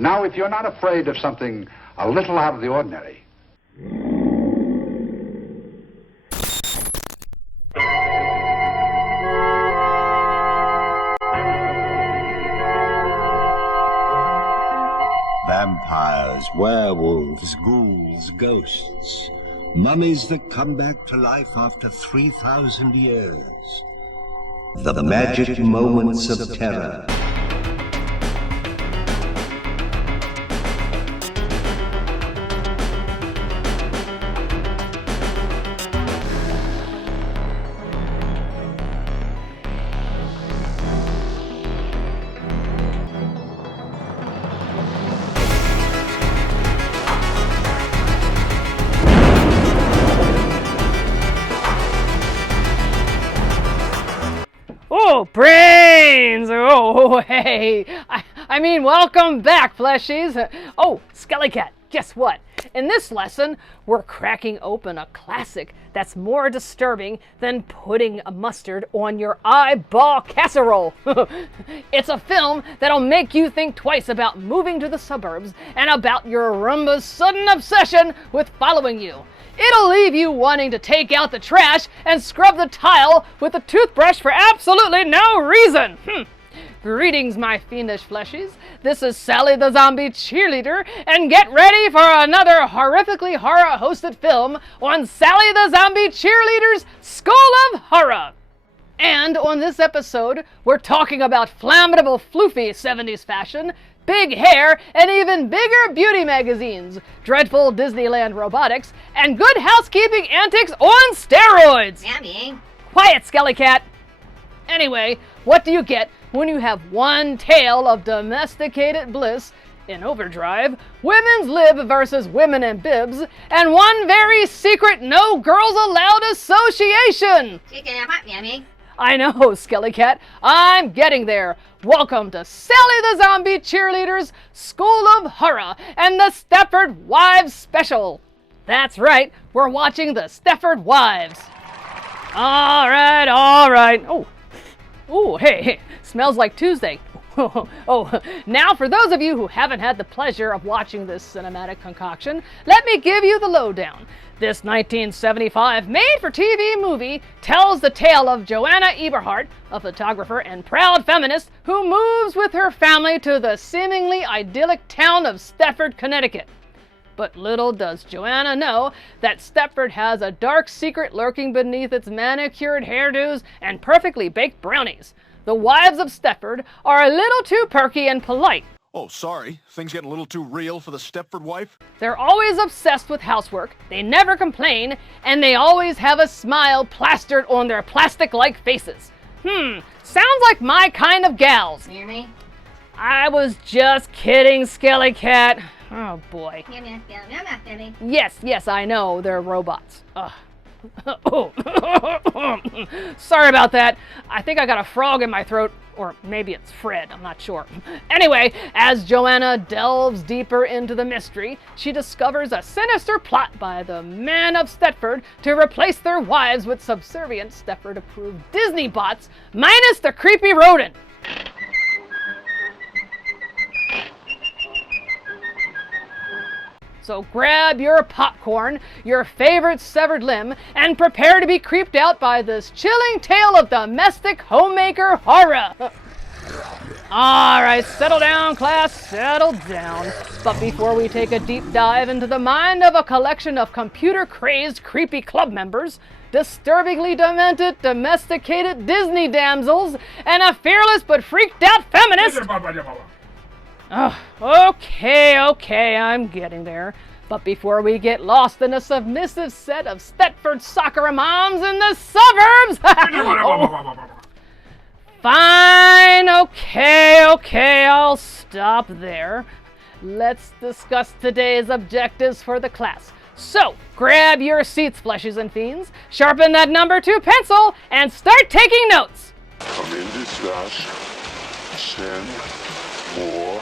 Now, if you're not afraid of something a little out of the ordinary, vampires, werewolves, ghouls, ghosts, mummies that come back to life after 3,000 years. The magic moments of terror. Oh, brains! Oh, hey! I mean, welcome back, fleshies! Oh, SkeleKat, guess what? In this lesson, we're cracking open a classic that's more disturbing than putting a mustard on your eyeball casserole. It's a film that'll make you think twice about moving to the suburbs and about your Roomba's sudden obsession with following you. It'll leave you wanting to take out the trash and scrub the tile with a toothbrush for absolutely no reason. Greetings, my fiendish fleshies. This is Sally the Zombie Cheerleader, and get ready for another horrifically horror-hosted film on Sally the Zombie Cheerleader's School of Horror. And on this episode, we're talking about flammable, floofy 70s fashion, big hair, and even bigger beauty magazines, dreadful Disneyland robotics, and good housekeeping antics on steroids! Yummy. Quiet, SkeleKat! Anyway, what do you get when you have one tale of domesticated bliss in overdrive, women's lib versus women and bibs, and one very secret no girls allowed association? Yummy. I know, SkeleKat, I'm getting there. Welcome to Sally the Zombie Cheerleader's School of Horror and the Stepford Wives Special. That's right, we're watching the Stepford Wives. All right. Oh, hey, smells like Tuesday. Oh, now for those of you who haven't had the pleasure of watching this cinematic concoction, let me give you the lowdown. This 1975 made-for-TV movie tells the tale of Joanna Eberhardt, a photographer and proud feminist who moves with her family to the seemingly idyllic town of Stepford, Connecticut. But little does Joanna know that Stepford has a dark secret lurking beneath its manicured hairdos and perfectly baked brownies. The wives of Stepford are a little too perky and polite. Oh, sorry. Things getting a little too real for the Stepford wife? They're always obsessed with housework, they never complain, and they always have a smile plastered on their plastic-like faces. Sounds like my kind of gals. Hear me? I was just kidding, SkeleKat. Oh, boy. Yummy. Yes, I know, they're robots. Ugh. Oh, sorry about that. I think I got a frog in my throat, or maybe it's Fred, I'm not sure. Anyway, as Joanna delves deeper into the mystery, she discovers a sinister plot by the men of Stepford to replace their wives with subservient Stepford-approved Disney bots, minus the creepy rodent. So grab your popcorn, your favorite severed limb, and prepare to be creeped out by this chilling tale of domestic homemaker horror. All right, settle down, class, settle down. But before we take a deep dive into the mind of a collection of computer-crazed, creepy club members, disturbingly demented, domesticated Disney damsels, and a fearless but freaked-out feminist... Okay, I'm getting there. But before we get lost in a submissive set of Stepford soccer moms in the suburbs... Fine, okay, I'll stop there. Let's discuss today's objectives for the class. So, grab your seats, fleshies and fiends, sharpen that number 2 pencil, and start taking notes. Come in / send more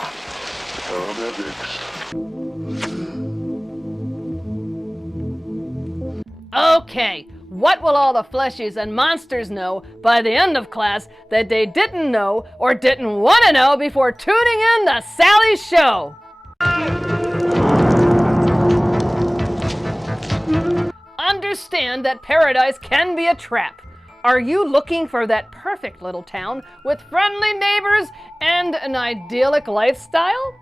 paramedics. Okay, what will all the fleshies and monsters know by the end of class that they didn't know or didn't want to know before tuning in to Sally's show? understand that paradise can be a trap. Are you looking for that perfect little town with friendly neighbors and an idyllic lifestyle?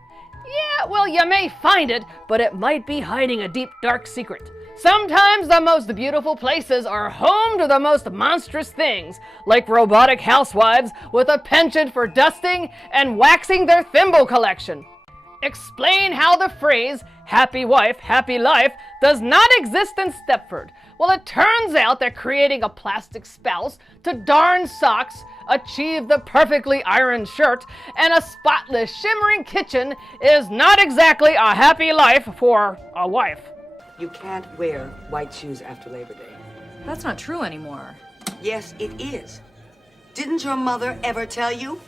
Yeah, well, you may find it, but it might be hiding a deep, dark secret. Sometimes the most beautiful places are home to the most monstrous things, like robotic housewives with a penchant for dusting and waxing their thimble collection. Explain how the phrase, happy wife, happy life, does not exist in Stepford. Well, it turns out that creating a plastic spouse to darn socks, achieve the perfectly ironed shirt, and a spotless, shimmering kitchen is not exactly a happy life for a wife. You can't wear white shoes after Labor Day. That's not true anymore. Yes, it is. Didn't your mother ever tell you?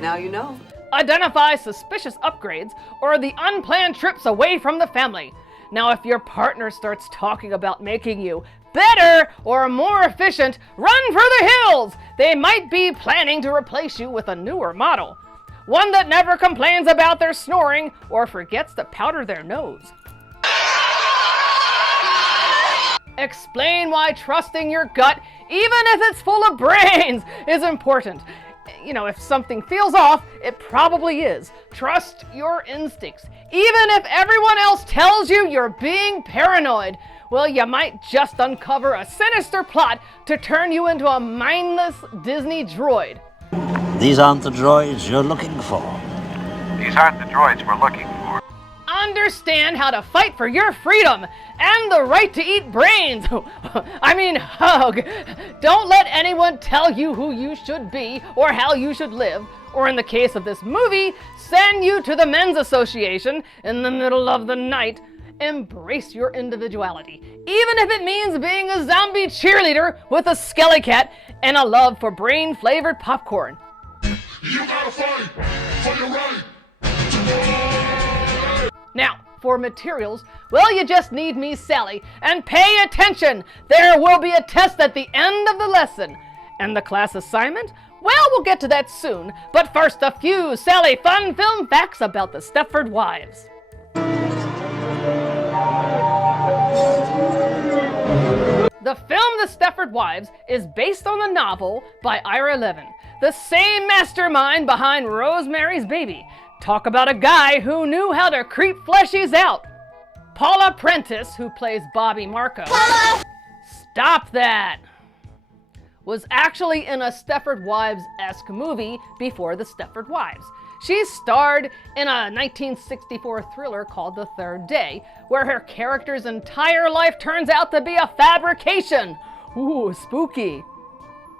Now you know. Identify suspicious upgrades or the unplanned trips away from the family. Now, if your partner starts talking about making you better or more efficient, run for the hills! They might be planning to replace you with a newer model. One that never complains about their snoring or forgets to powder their nose. Explain why trusting your gut, even if it's full of brains, is important. You know, if something feels off, it probably is. Trust your instincts. Even if everyone else tells you you're being paranoid, well, you might just uncover a sinister plot to turn you into a mindless Disney droid. These aren't the droids you're looking for. These aren't the droids we're looking for. Understand how to fight for your freedom and the right to eat brains. I mean, hug. Don't let anyone tell you who you should be or how you should live, or in the case of this movie, send you to the men's association in the middle of the night. Embrace your individuality, even if it means being a zombie cheerleader with a SkeleKat and a love for brain-flavored popcorn. You gotta fight for your right to fight. Now, for materials, well, you just need me, Sally, and pay attention! There will be a test at the end of the lesson. And the class assignment? Well, we'll get to that soon, but first a few Sally fun film facts about the Stepford Wives. The film The Stepford Wives is based on the novel by Ira Levin, the same mastermind behind Rosemary's Baby. Talk about a guy who knew how to creep fleshies out. Paula Prentice, who plays Bobby Marco, stop that, was actually in a Stepford Wives-esque movie before The Stepford Wives. She starred in a 1964 thriller called The Third Day, where her character's entire life turns out to be a fabrication. Ooh, spooky.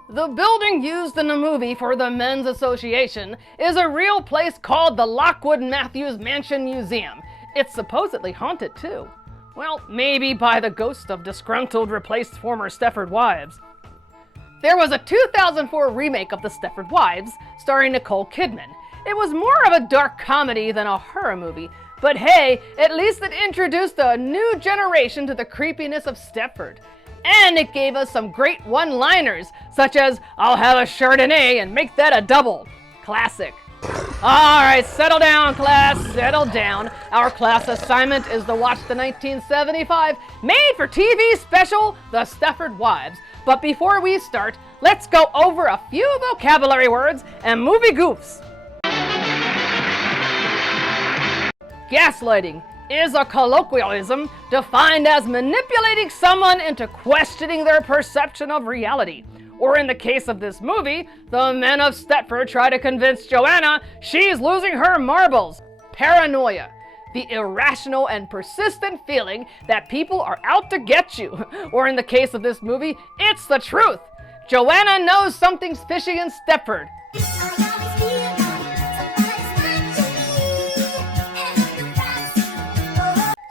The building used in the movie for the Men's Association is a real place called the Lockwood Matthews Mansion Museum. It's supposedly haunted too. Well, maybe by the ghost of disgruntled replaced former Stepford Wives. There was a 2004 remake of The Stepford Wives starring Nicole Kidman. It was more of a dark comedy than a horror movie, but hey, at least it introduced a new generation to the creepiness of Stepford. And it gave us some great one-liners, such as, "I'll have a Chardonnay and make that a double." Classic. Alright, settle down, class, settle down. Our class assignment is to watch the 1975 made-for-TV special, The Stepford Wives. But before we start, let's go over a few vocabulary words and movie goofs. Gaslighting is a colloquialism defined as manipulating someone into questioning their perception of reality. Or in the case of this movie, the men of Stepford try to convince Joanna she's losing her marbles. Paranoia, the irrational and persistent feeling that people are out to get you. Or in the case of this movie, it's the truth. Joanna knows something's fishy in Stepford.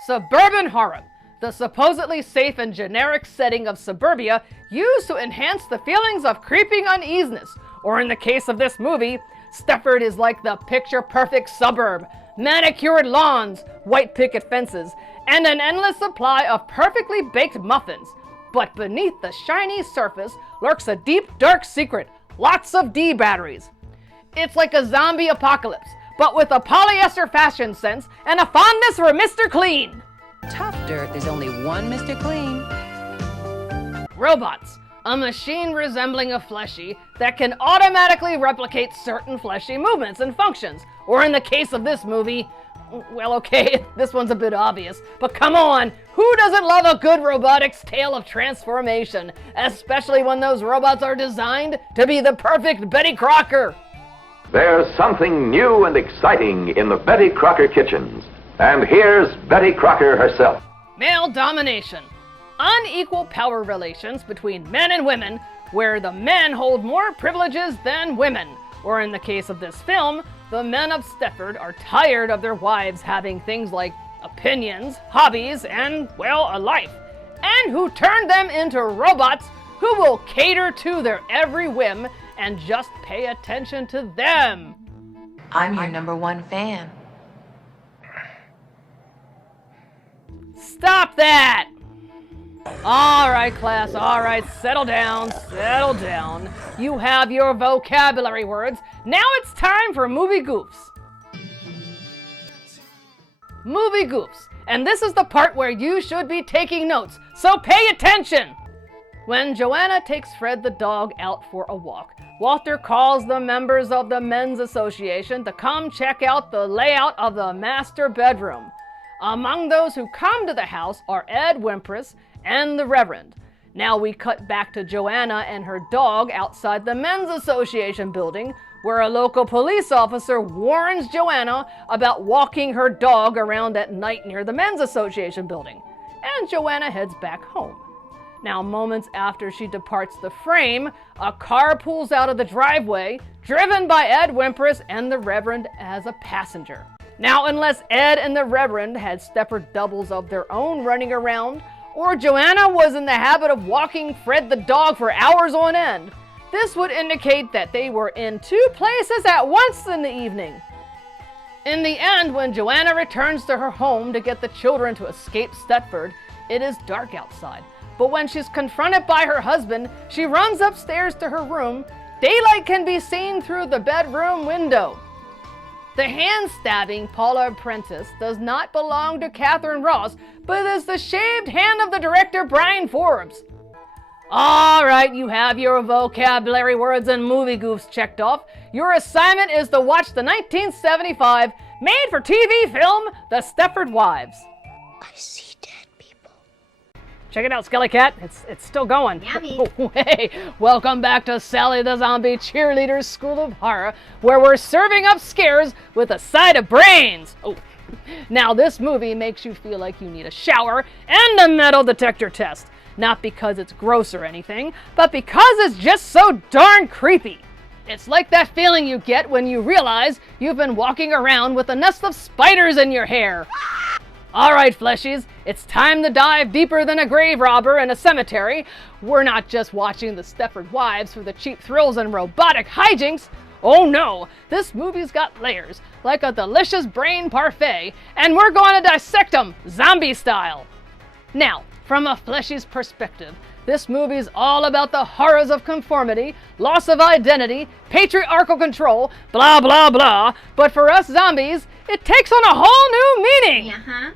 Suburban horror, the supposedly safe and generic setting of suburbia used to enhance the feelings of creeping uneasiness. Or in the case of this movie, Stepford is like the picture-perfect suburb. Manicured lawns, white picket fences, and an endless supply of perfectly baked muffins. But beneath the shiny surface lurks a deep, dark secret. Lots of D batteries. It's like a zombie apocalypse, but with a polyester fashion sense and a fondness for Mr. Clean. Tough dirt, there's only one Mr. Clean. Robots, a machine resembling a fleshie that can automatically replicate certain fleshy movements and functions. Or in the case of this movie, well, okay, this one's a bit obvious, but come on, who doesn't love a good robotics tale of transformation, especially when those robots are designed to be the perfect Betty Crocker? There's something new and exciting in the Betty Crocker kitchens. And here's Betty Crocker herself. Male domination. Unequal power relations between men and women, where the men hold more privileges than women. Or in the case of this film, the men of Stepford are tired of their wives having things like opinions, hobbies, and, well, a life. And who turn them into robots who will cater to their every whim and just pay attention to them. I'm your #1 fan. Stop that! All right, class, all right, settle down, settle down. You have your vocabulary words. Now it's time for movie goofs. Movie goofs. And this is the part where you should be taking notes, so pay attention! When Joanna takes Fred the dog out for a walk, Walter calls the members of the Men's Association to come check out the layout of the master bedroom. Among those who come to the house are Ed Wimpress and the Reverend. Now we cut back to Joanna and her dog outside the Men's Association building, where a local police officer warns Joanna about walking her dog around at night near the Men's Association building. And Joanna heads back home. Now, moments after she departs the frame, a car pulls out of the driveway, driven by Ed Wimpress and the Reverend as a passenger. Now, unless Ed and the Reverend had Stepford doubles of their own running around, or Joanna was in the habit of walking Fred the dog for hours on end, this would indicate that they were in two places at once in the evening. In the end, when Joanna returns to her home to get the children to escape Stepford, it is dark outside. But when she's confronted by her husband, she runs upstairs to her room. Daylight can be seen through the bedroom window. The hand-stabbing Paula Prentice does not belong to Catherine Ross, but is the shaved hand of the director Brian Forbes. All right, you have your vocabulary words and movie goofs checked off. Your assignment is to watch the 1975 made-for-TV film, The Stepford Wives. I see dead people. Check it out, SkeleKat. It's still going. Yummy. Oh, hey, welcome back to Sally the Zombie Cheerleader's School of Horror, where we're serving up scares with a side of brains. Oh, now this movie makes you feel like you need a shower and a metal detector test. Not because it's gross or anything, but because it's just so darn creepy. It's like that feeling you get when you realize you've been walking around with a nest of spiders in your hair. All right, fleshies, it's time to dive deeper than a grave robber in a cemetery. We're not just watching the Stepford Wives for the cheap thrills and robotic hijinks. Oh no, this movie's got layers, like a delicious brain parfait, and we're going to dissect them, zombie style. Now, from a fleshie's perspective, this movie's all about the horrors of conformity, loss of identity, patriarchal control, blah blah blah, but for us zombies, it takes on a whole new meaning. Uh-huh.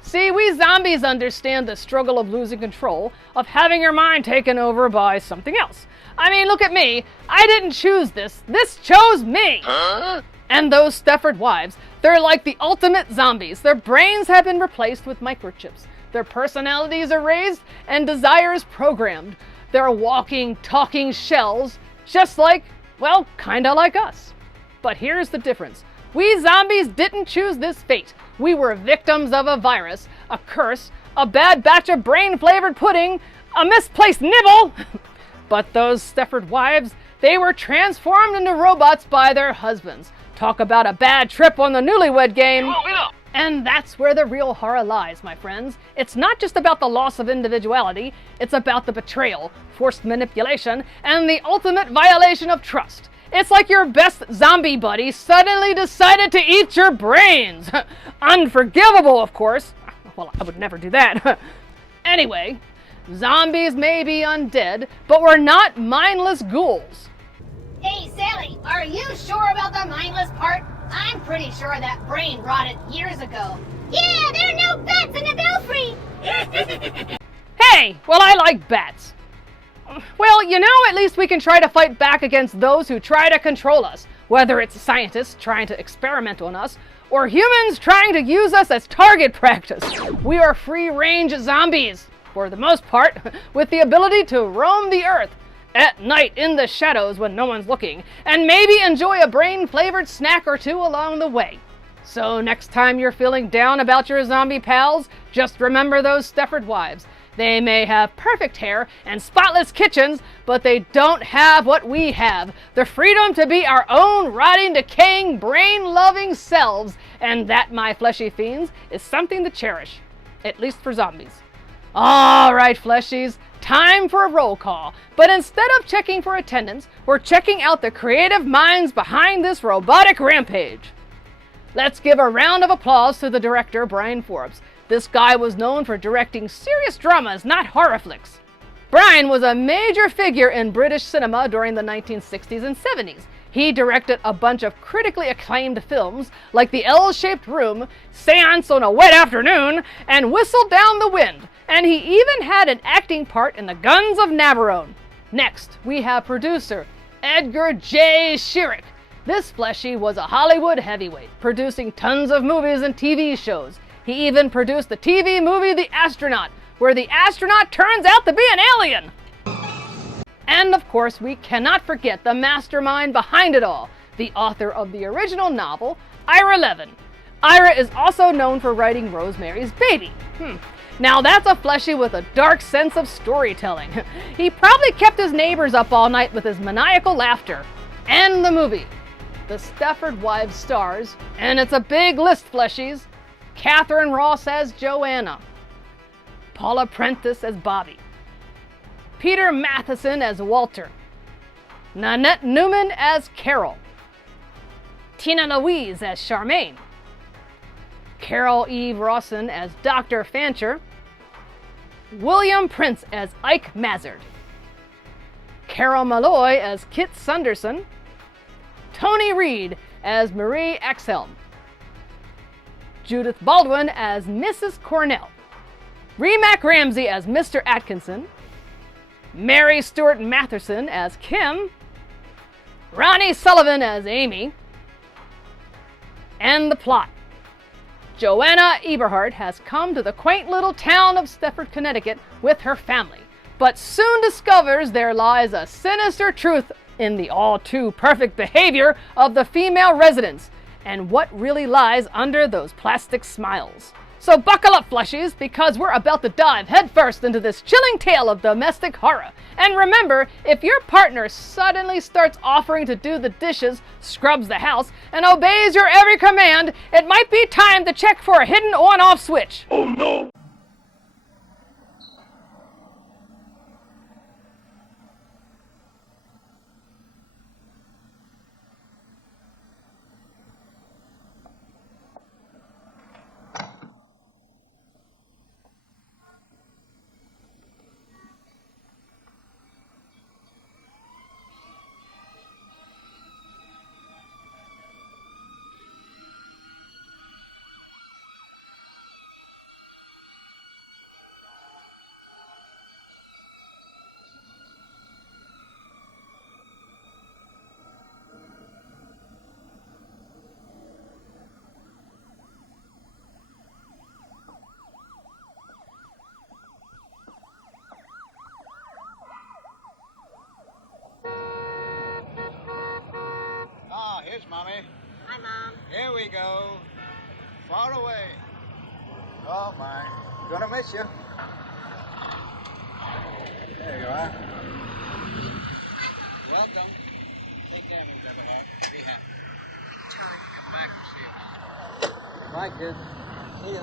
See, we zombies understand the struggle of losing control, of having your mind taken over by something else. I mean, look at me. I didn't choose this. This chose me. Huh? And those Stepford Wives, they're like the ultimate zombies. Their brains have been replaced with microchips. Their personalities erased and desires programmed. They're walking, talking shells, just like, well, kinda like us. But here's the difference. We zombies didn't choose this fate. We were victims of a virus, a curse, a bad batch of brain-flavored pudding, a misplaced nibble. But those Stepford Wives, they were transformed into robots by their husbands. Talk about a bad trip on the newlywed game. And that's where the real horror lies, my friends. It's not just about the loss of individuality, it's about the betrayal, forced manipulation, and the ultimate violation of trust. It's like your best zombie buddy suddenly decided to eat your brains. Unforgivable, of course. Well, I would never do that. Anyway, zombies may be undead, but we're not mindless ghouls. Hey, Sally, are you sure about the mindless part? I'm pretty sure that brain rotted years ago. Yeah, there are no bats in the belfry! Hey, well, I like bats. Well, you know, at least we can try to fight back against those who try to control us, whether it's scientists trying to experiment on us, or humans trying to use us as target practice. We are free-range zombies, for the most part, with the ability to roam the earth at night in the shadows when no one's looking, and maybe enjoy a brain-flavored snack or two along the way. So next time you're feeling down about your zombie pals, just remember those Stepford wives. They may have perfect hair and spotless kitchens, but they don't have what we have. The freedom to be our own rotting, decaying, brain-loving selves. And that, my fleshy fiends, is something to cherish. At least for zombies. All right, fleshies, time for a roll call. But instead of checking for attendance, we're checking out the creative minds behind this robotic rampage. Let's give a round of applause to the director, Brian Forbes. This guy was known for directing serious dramas, not horror flicks. Brian was a major figure in British cinema during the 1960s and 70s. He directed a bunch of critically acclaimed films like The L-Shaped Room, Seance on a Wet Afternoon, and Whistle Down the Wind. And he even had an acting part in The Guns of Navarone. Next, we have producer Edgar J. Shearick. This fleshy was a Hollywood heavyweight, producing tons of movies and TV shows. He even produced the TV movie The Astronaut, where the astronaut turns out to be an alien. And of course, we cannot forget the mastermind behind it all, the author of the original novel, Ira Levin. Ira is also known for writing Rosemary's Baby. Now that's a fleshy with a dark sense of storytelling. He probably kept his neighbors up all night with his maniacal laughter. And the movie. The Stepford Wives stars, and it's a big list, fleshies. Catherine Ross as Joanna, Paula Prentice as Bobby, Peter Matheson as Walter, Nanette Newman as Carol, Tina Louise as Charmaine, Carol Eve Rawson as Dr. Fancher, William Prince as Ike Mazard, Carol Malloy as Kit Sunderson, Tony Reed as Marie Axelm, Judith Baldwin as Mrs. Cornell, Remac Ramsey as Mr. Atkinson, Mary Stuart Matherson as Kim, Ronnie Sullivan as Amy, and the plot. Joanna Eberhard has come to the quaint little town of Stepford, Connecticut with her family, but soon discovers there lies a sinister truth in the all-too-perfect behavior of the female residents, and what really lies under those plastic smiles. So buckle up, fleshies, because we're about to dive headfirst into this chilling tale of domestic horror. And remember, if your partner suddenly starts offering to do the dishes, scrubs the house, and obeys your every command, it might be time to check for a hidden on-off switch. Oh no! Here's Mommy. Hi, Mom. Here we go. Far away. Oh, my. Gonna miss you. There you are. Welcome. Take care of each other, Hawk. Be happy. Come back and see us. Bye, kid. See ya.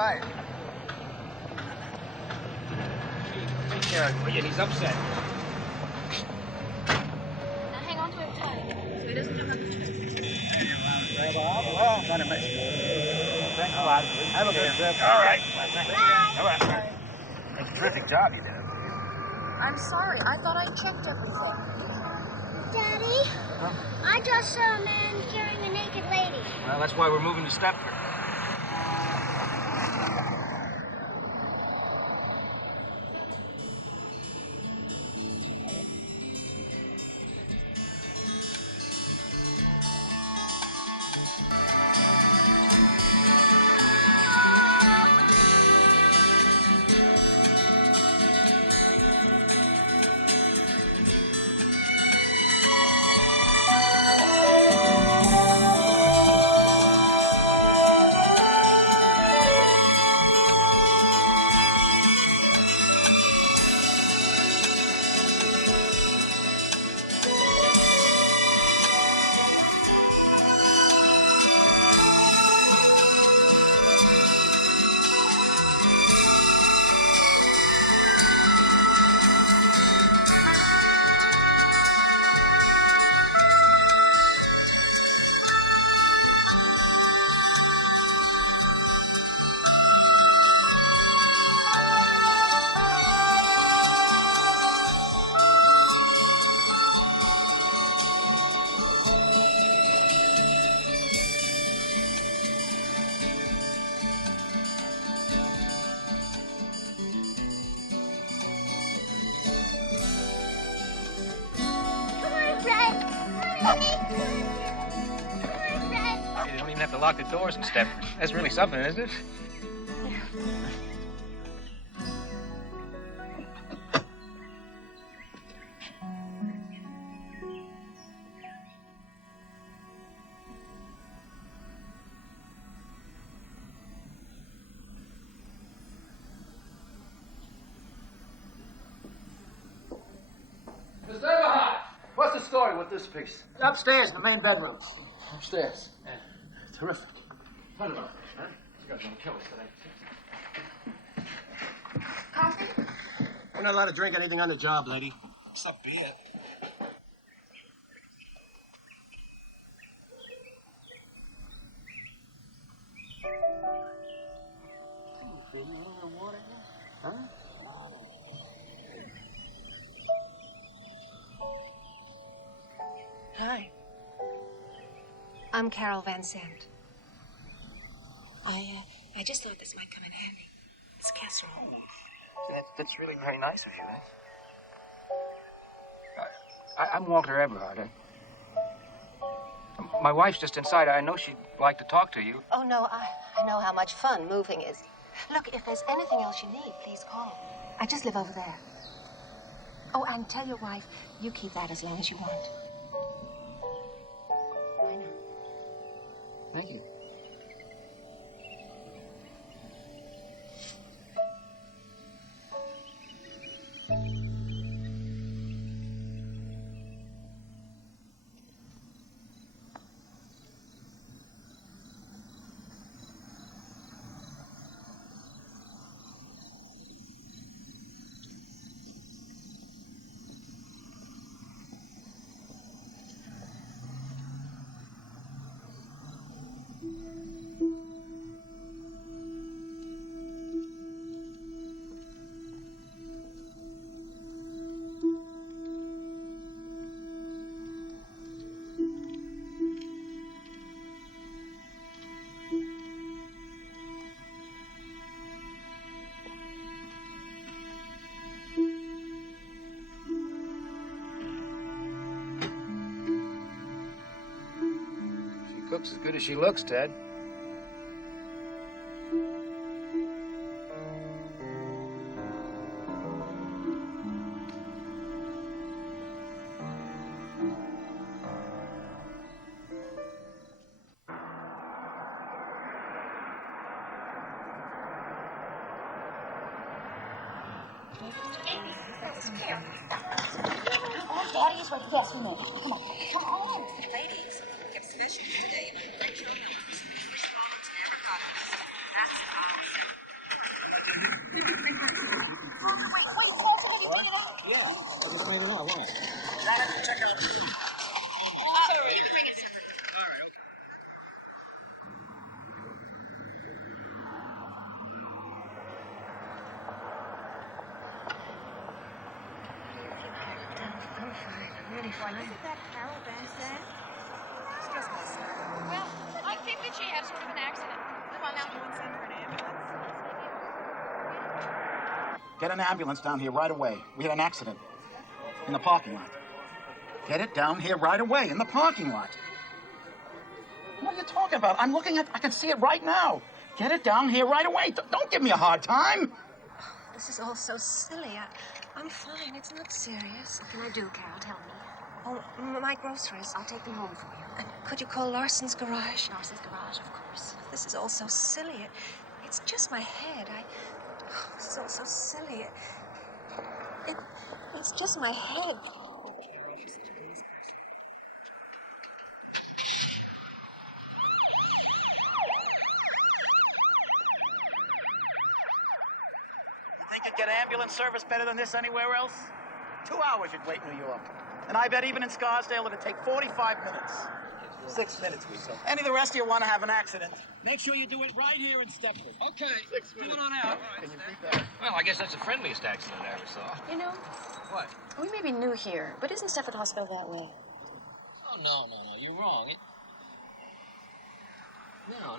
right. Take care of him, he's upset. Now hang on to him tight, so he doesn't jump up. Well, not a mess. Thanks a lot. Have a good trip. All right. All right. That's a terrific job you did. I'm sorry. I thought I checked everything. Daddy, I just saw a man carrying a naked lady. Well, that's why we're moving to Stepford. They don't even have to lock the doors in Stepford. That's really something, isn't it? Mr. Everhart, what's the story with this piece? Upstairs in the main bedroom. Upstairs. Yeah. Terrific. What about it, huh? He's got no killers today. Coffee? We're not allowed to drink anything on the job, lady. Except beer. Huh? Hi. I'm Carol Van Sant. I just thought this might come in handy. It's casserole. That's really very nice of you, eh? I'm Walter Everhart. My wife's just inside. I know she'd like to talk to you. Oh, no, I know how much fun moving is. Look, if there's anything else you need, please call. I just live over there. Oh, and tell your wife you keep that as long as you want. I know. Thank you. Cooks as good as she looks, Ted. Oh, Daddy is right. Yes, we know. Come on. Come on. Ladies, we have fleshies today. Great showrooms. Fish omelets and avocados. That's awesome. Why, isn't that Carol Van Zandt? Excuse me, sir. Well, I think that she had sort of an accident. Come on now. Send her an ambulance. Get an ambulance down here right away. We had an accident in the parking lot. Get it down here right away in the parking lot. What are you talking about? I'm looking at, I can see it right now. Get it down here right away. Don't give me a hard time. This is all so silly. I'm fine. It's not serious. What can I do, Carol? Tell me. Oh, my groceries. I'll take them home for you. And could you call Larson's garage? Larson's garage, of course. This is all so silly. It's just my head. This is all so silly. It's just my head. Think you'd get ambulance service better than this anywhere else? 2 hours you'd wait in New York. And I bet even in Scarsdale it'd take 45 minutes. 6 minutes, we said. Any of the rest of you want to have an accident, make sure you do it right here in Stepford. Okay. 6 minutes. Come on out. Can you beat that? Well, I guess that's the friendliest accident I ever saw. You know, What? we may be new here, but isn't Stepford Hospital that way? Oh, no. You're wrong. No.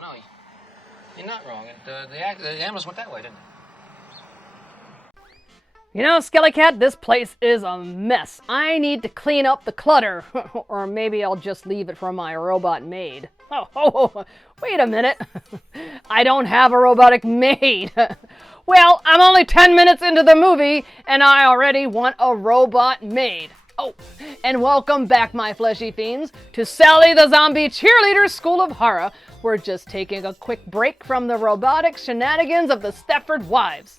You're not wrong. The ambulance went that way, didn't it? You know, SkeleKat, this place is a mess. I need to clean up the clutter. Or maybe I'll just leave it for my robot maid. Oh, wait a minute. I don't have a robotic maid. Well, I'm only 10 minutes into the movie, and I already want a robot maid. Oh, and welcome back, my fleshy fiends, to Sally the Zombie Cheerleader School of Horror. We're just taking a quick break from the robotic shenanigans of the Stepford wives.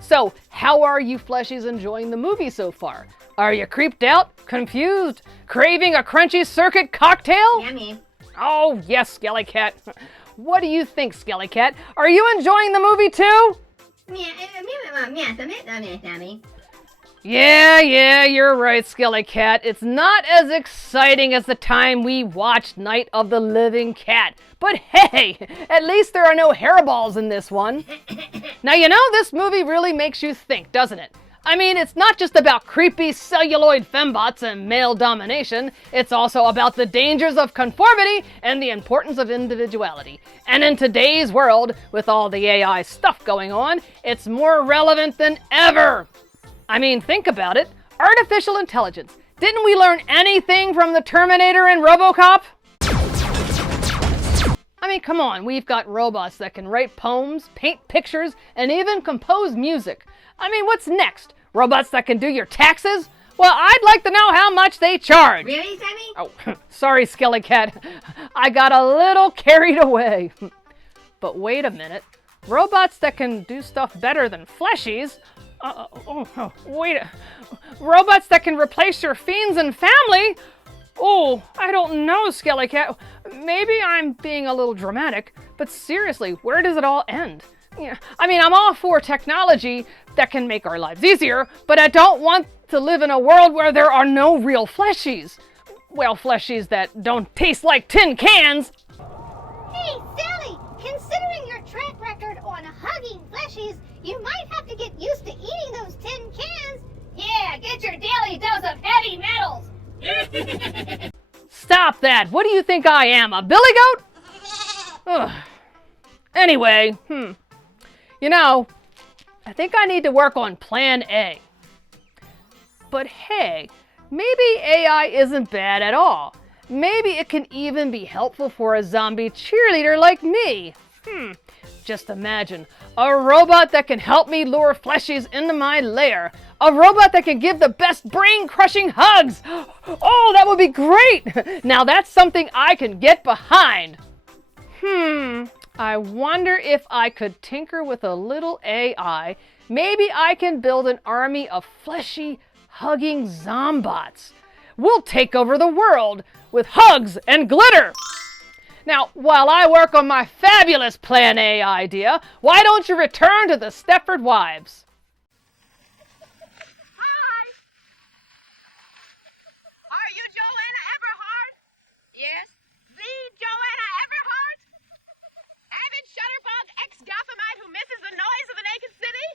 So, how are you fleshies enjoying the movie so far? Are you creeped out, confused, craving a crunchy circuit cocktail? Yummy. Oh, yes, SkeleKat. What do you think, SkeleKat? Are you enjoying the movie too? Yeah, you're right, SkeleKat. It's not as exciting as the time we watched Night of the Living Cat. But hey, at least there are no hairballs in this one. Now, you know, this movie really makes you think, doesn't it? I mean, it's not just about creepy celluloid fembots and male domination. It's also about the dangers of conformity and the importance of individuality. And in today's world, with all the AI stuff going on, it's more relevant than ever. I mean, think about it. Artificial intelligence. Didn't we learn anything from the Terminator and RoboCop? I mean, come on, we've got robots that can write poems, paint pictures, and even compose music. I mean, what's next? Robots that can do your taxes? Well, I'd like to know how much they charge. Really, Sammy? Oh, sorry, SkeleKat. I got a little carried away. But wait a minute. Robots that can do stuff better than fleshies? Robots that can replace your fiends and family? Oh, I don't know, SkeleKat. Maybe I'm being a little dramatic, but seriously, where does it all end? Yeah, I mean, I'm all for technology that can make our lives easier, but I don't want to live in a world where there are no real fleshies. Well, fleshies that don't taste like tin cans. Hey, Sally, considering your track record on hugging fleshies, you might have to get used to eating those tin cans. Yeah, get your daily dose of heavy metals. Stop that! What do you think I am, a billy goat? Ugh. Anyway, you know, I think I need to work on plan A. But hey, maybe AI isn't bad at all. Maybe it can even be helpful for a zombie cheerleader like me. Just imagine, a robot that can help me lure fleshies into my lair. A robot that can give the best brain-crushing hugs. Oh, that would be great. Now that's something I can get behind. I wonder if I could tinker with a little AI. Maybe I can build an army of fleshy, hugging zombots. We'll take over the world with hugs and glitter. Now, while I work on my fabulous Plan A idea, why don't you return to the Stepford wives? Hi. Are you Joanna Everhart? Yes. The Joanna Everhart? Avid shutterbug ex-Gothamite who misses the noise of the naked city?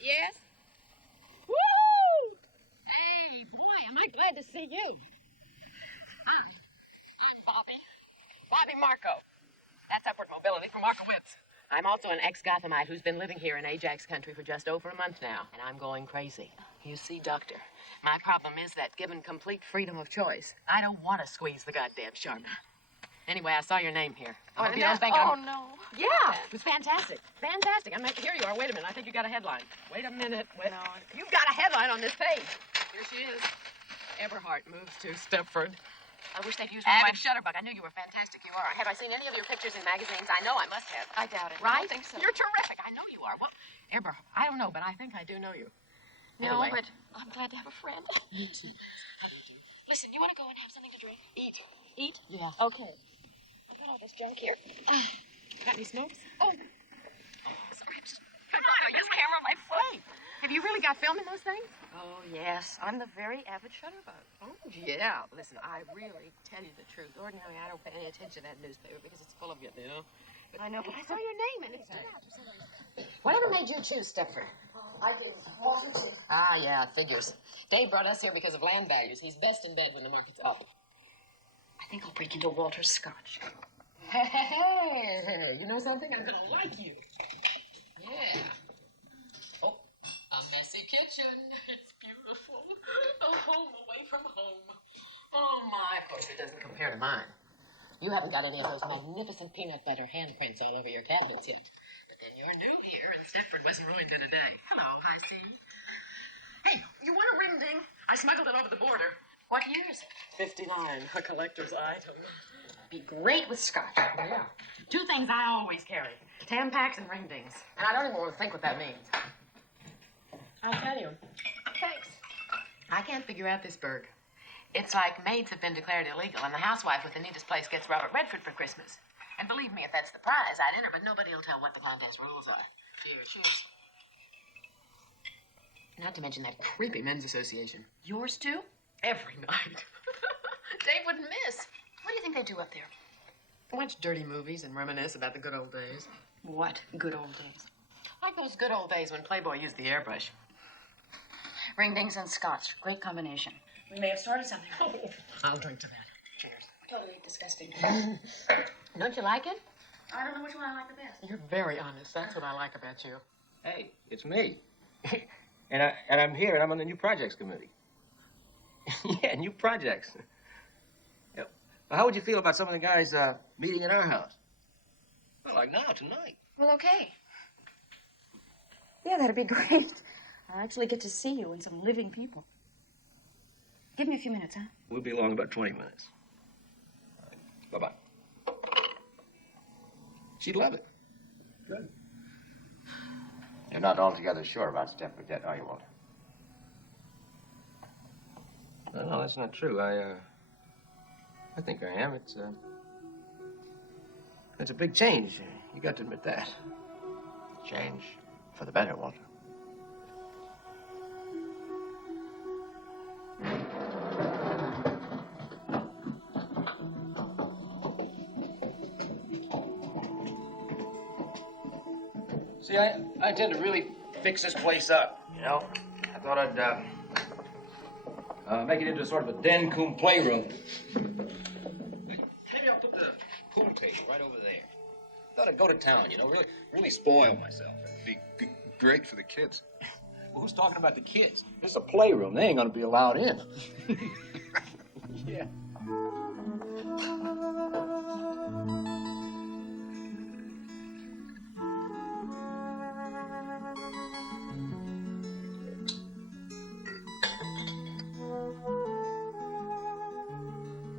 Yes. Woo! Hey, boy, am I glad to see you. I'm Bobby. Bobby Marco. That's upward mobility for Markowitz. I'm also an ex-Gothamite who's been living here in Ajax country for just over a month now, and I'm going crazy. You see, Doctor, my problem is that given complete freedom of choice, I don't want to squeeze the goddamn Sharma. Anyway, I saw your name here. I hope you don't think I'm... no. Yeah, it was fantastic. Fantastic. Here you are. Wait a minute. I think you got a headline. Wait a minute. Wait. No. You've got a headline on this page. Here she is. Everhart moves to Stepford. I wish they'd use one of my... Avid Shutterbug. I knew you were fantastic. You are. Have I seen any of your pictures in magazines? I know I must have. I doubt it. Right? I don't think so. You're terrific. I know you are. Well, Everhart, I don't know, but I think I do know you. No, Anyway. but I'm glad to have a friend. Me too. How do you do? Listen, you want to go and have something to drink? Eat. Eat? Yeah. Okay. I've got all this junk here. Got any smokes? Oh. Sorry, I'm just... Come on, this camera on my foot. Have you really got film in those things? Oh, yes. I'm the very avid shutterbug. Oh, yeah. Listen, I really tell you the truth. Ordinarily, I don't pay any attention to that newspaper because it's full of you, you know? But I know, but I saw your name and it stood out for some reason. Whatever made you choose Stepford? I didn't. Wasn't it? Ah, yeah, figures. Dave brought us here because of land values. He's best in bed when the market's up. I think I'll break into Walter's scotch. Hey, you know something? I'm gonna like you. Yeah. Oh, a messy kitchen. It's beautiful. A home away from home. Oh, my. Of course, it doesn't compare to mine. You haven't got any of those magnificent peanut butter handprints all over your cabinets yet. But then you're new here, and Stepford wasn't ruined in a day. Hello, High C. Hey, you want a ring ding? I smuggled it over the border. What year is it? 59, a collector's item. Be great with scotch. Yeah. Two things I always carry. Tampaks and ring dings. And I don't even want to think what that means. I'll tell you. Thanks. I can't figure out this burg. It's like maids have been declared illegal, and the housewife with the neatest place gets Robert Redford for Christmas. And believe me, if that's the prize, I'd enter, but nobody will tell what the contest rules are. Cheers. Cheers. Not to mention that creepy men's association. Yours too? Every night. Dave wouldn't miss. What do you think they do up there? Watch dirty movies and reminisce about the good old days. What good old days? Like those good old days when Playboy used the airbrush. Ring dings and scotch. Great combination. We may have started something. Oh, I'll drink to that. Cheers. Totally disgusting. Don't you like it? I don't know which one I like the best. You're very honest. That's what I like about you. Hey, it's me. and I'm here, and I'm on the new projects committee. Yeah, new projects. Yep. Well, how would you feel about some of the guys meeting in our house? Well, like now, tonight. Well, okay. Yeah, that'd be great. I'll actually get to see you and some living people. Give me a few minutes, huh? We'll be along about 20 minutes. Bye-bye. She'd love it. Good. You're not altogether sure about Stepford yet, are you, Walter? No, that's not true. I think I am. It's a big change. You got to admit that. Change for the better, Walter. See, I tend to really fix this place up, you know? I thought I'd make it into sort of a den cum playroom. Maybe I'll put the pool table right over there. Thought I'd go to town, you know, really spoil myself. Be great for the kids. Well, who's talking about the kids? This is a playroom. They ain't gonna be allowed in. Yeah.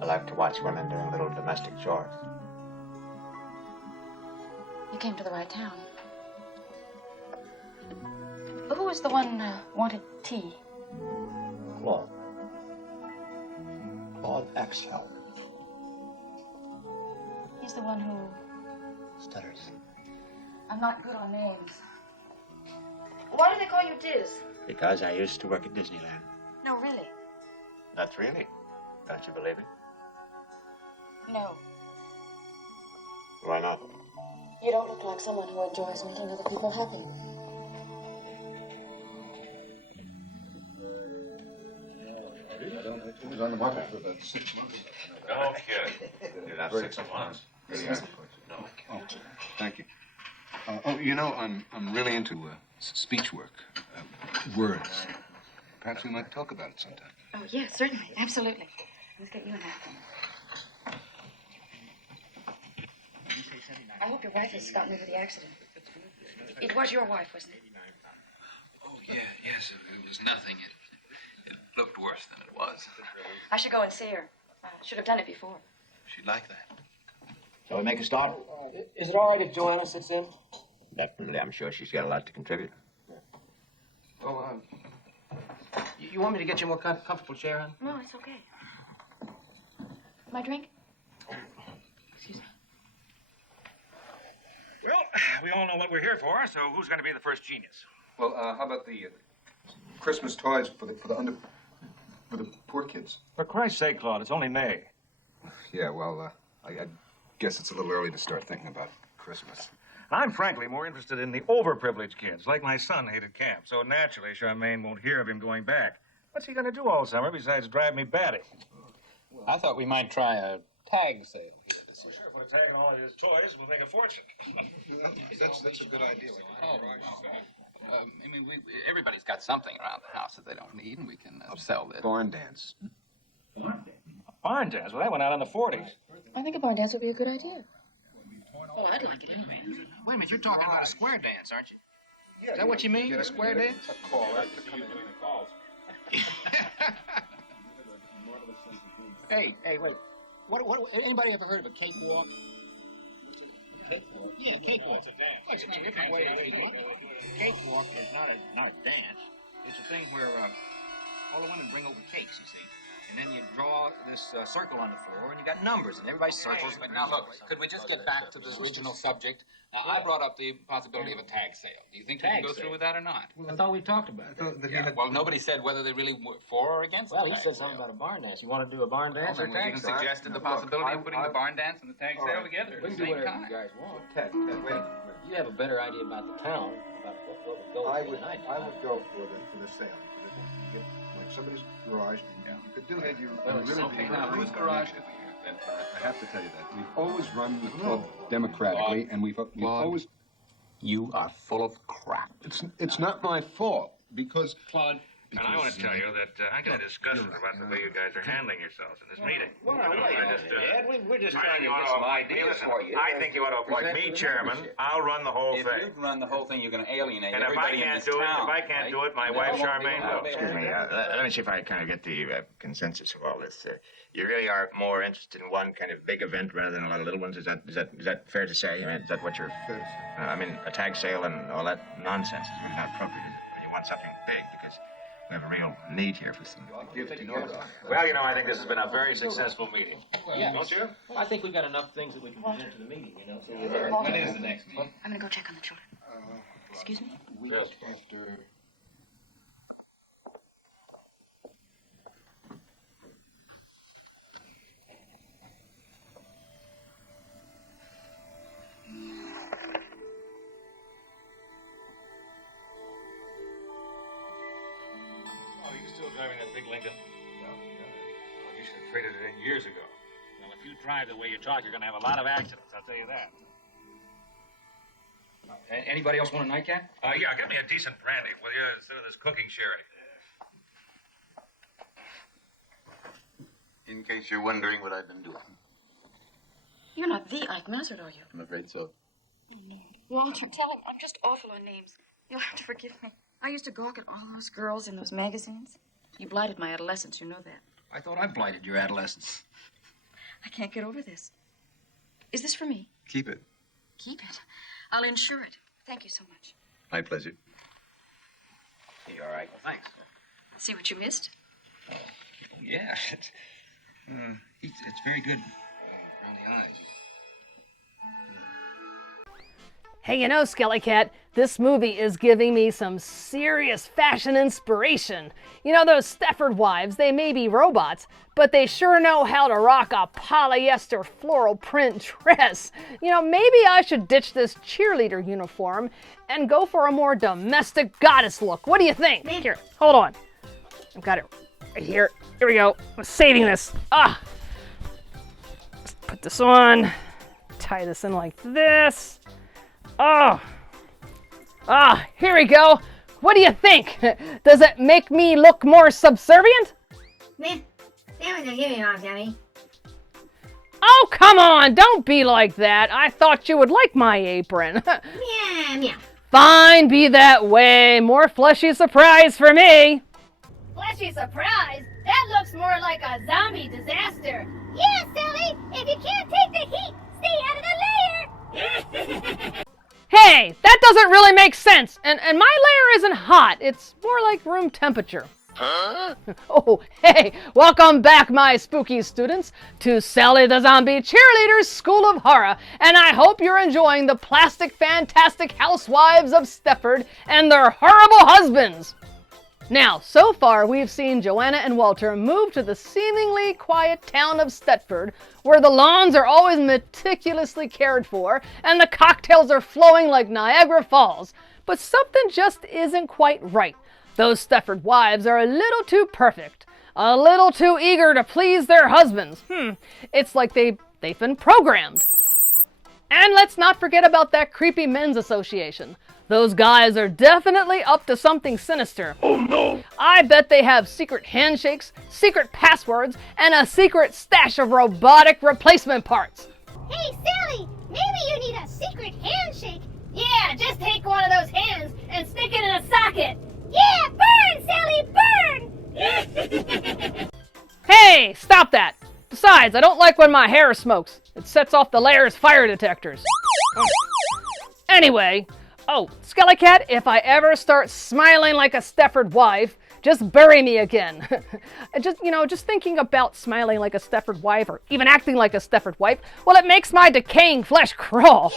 I like to watch women doing little domestic chores. You came to the right town. Who was the one wanted tea? Claude. Claude Axel. He's the one who... Stutters. I'm not good on names. Why do they call you Diz? Because I used to work at Disneyland. No, really? Not really. Don't you believe it? No. Why not? You don't look like someone who enjoys making other people happy. It was on the market for about 6 months. No kidding. You're not 6 months. No. Oh, thank you. I'm really into speech work, words. Perhaps we might talk about it sometime. Oh, yeah, certainly. Absolutely. Let's get you a napkin. I hope your wife has gotten over the accident. It was your wife, wasn't it? Oh, yeah, yes. It was nothing. It looked worse than it was. I should go and see her. I should have done it before. She'd like that. Shall we make a start? Is it all right if Joanna sits in? Definitely. I'm sure she's got a lot to contribute. Well, you want me to get you a more comfortable chair, hon? No, it's okay. My drink? Excuse me. Well, we all know what we're here for, so who's going to be the first genius? Well, how about the Christmas toys for the poor kids? For Christ's sake, Claude, it's only May. Yeah, well, I guess it's a little early to start thinking about Christmas. I'm frankly more interested in the overprivileged kids, like my son hated camp. So naturally, Charmaine won't hear of him going back. What's he going to do all summer besides drive me batty? I thought we might try a tag sale here. Well, sure, put a tag on all of his toys, we'll make a fortune. That's a good idea. I mean, everybody's got something around the house that they don't need, and we can sell this. Barn dance. A barn dance? Well, that went out in the 40s. I think a barn dance would be a good idea. Oh, I'd like it anyway. Wait a minute, you're talking about a square dance, aren't you? Yeah, is that what you mean, a square dance? A caller to come in. Hey, wait. What, anybody ever heard of a cakewalk? Cakewalk? Yeah, cakewalk. It's a dance. Well, it's a different way of doing it. Cakewalk is not a dance. It's a thing where all the women bring over cakes, you see. And then you draw this circle on the floor, and you got numbers, and everybody circles. But now look, could we just get back to the original subject? Now, I brought up the possibility of a tag sale. Do you think we can go through with that or not? I thought we talked about it. Yeah, well, nobody said whether they really were for or against Well, the he tag said something about a barn dance. You want to do a barn dance or we tag even sale? suggested the possibility of putting the barn dance and the tag sale together We at can the do same whatever time. you guys want. Ted, wait a minute. You have a better idea about the town, about what would go I for would the night. go for the sale. You get like somebody's garage, and you could do that. You really Okay, now whose garage did we use then? I have to tell you that we've always run the club democratically, and we've always. You are full of crap. It's not my fault because. Claude. And I want to tell you that I get disgusted about the way you guys are handling yourselves in this meeting. Well, we're just I trying think to get some ideas for you. I think you ought to appoint me chairman. I'll run the whole If thing. you run the whole thing, you're going to alienate And if I everybody in can't this do it, town. if I can't do it, my wife Charmaine will. Excuse me, let me see if I kind of get the consensus of all this. You really are more interested in one kind of big event rather than a lot of little ones. Is that fair to say? I mean, is that what you're... I mean, a tag sale and all that nonsense is really not appropriate, is it? You want something big because we have a real need here for some... Well, I think this has been a very successful meeting. Yeah. Don't you? I think we've got enough things that we can present to the meeting, So When is the next meeting? I'm going to go check on the children. Excuse me? Week after... Oh, you're still driving that big Lincoln? Yeah. Oh, you should have traded it in years ago. Well, if you drive the way you talk, you're going to have a lot of accidents, I'll tell you that. Anybody else want a nightcap? Yeah, get me a decent brandy, will you, instead of this cooking sherry. In case you're wondering what I've been doing. You're not the Ike Mazard, are you? I'm afraid so. Oh, no. Walter, tell him I'm just awful on names. You'll have to forgive me. I used to gawk at all those girls in those magazines. You blighted my adolescence, you know that. I thought I blighted your adolescence. I can't get over this. Is this for me? Keep it. Keep it. I'll insure it. Thank you so much. My pleasure. You all right? Well, thanks. See what you missed? Oh, yeah. It's very good. Around the eyes. Hey, SkeleKat, this movie is giving me some serious fashion inspiration. Those Stepford wives, they may be robots, but they sure know how to rock a polyester floral print dress. Maybe I should ditch this cheerleader uniform and go for a more domestic goddess look. What do you think? Here, hold on. I've got it Right here. Here we go. I'm saving this. Just put this on. Tie this in like this. Here we go. What do you think? Does it make me look more subservient? Meh. That was a gimme, Mom Sammy. Oh, come on. Don't be like that. I thought you would like my apron. Yeah, yeah. Fine, be that way. More fleshy surprise for me. Fleshy surprise? That looks more like a zombie disaster. Yeah, Sally. If you can't take the heat, stay out of the lair. Hey, that doesn't really make sense. And my lair isn't hot. It's more like room temperature. Huh? Oh, hey, welcome back, my spooky students, to Sally the Zombie Cheerleader's School of Horror, and I hope you're enjoying the plastic, fantastic housewives of Stepford and their horrible husbands. Now, so far, we've seen Joanna and Walter move to the seemingly quiet town of Stepford, where the lawns are always meticulously cared for, and the cocktails are flowing like Niagara Falls. But something just isn't quite right. Those Stepford wives are a little too perfect, a little too eager to please their husbands. It's like they've been programmed. And let's not forget about that creepy men's association. Those guys are definitely up to something sinister. Oh no! I bet they have secret handshakes, secret passwords, and a secret stash of robotic replacement parts. Hey, Sally, maybe you need a secret handshake. Yeah, just take one of those hands and stick it in a socket. Yeah, burn, Sally, burn! Hey, stop that! Besides, I don't like when my hair smokes. It sets off the lair's fire detectors. Anyway, SkeleKat, if I ever start smiling like a Stepford wife, just bury me again. Just thinking about smiling like a Stepford wife or even acting like a Stepford wife, well, it makes my decaying flesh crawl.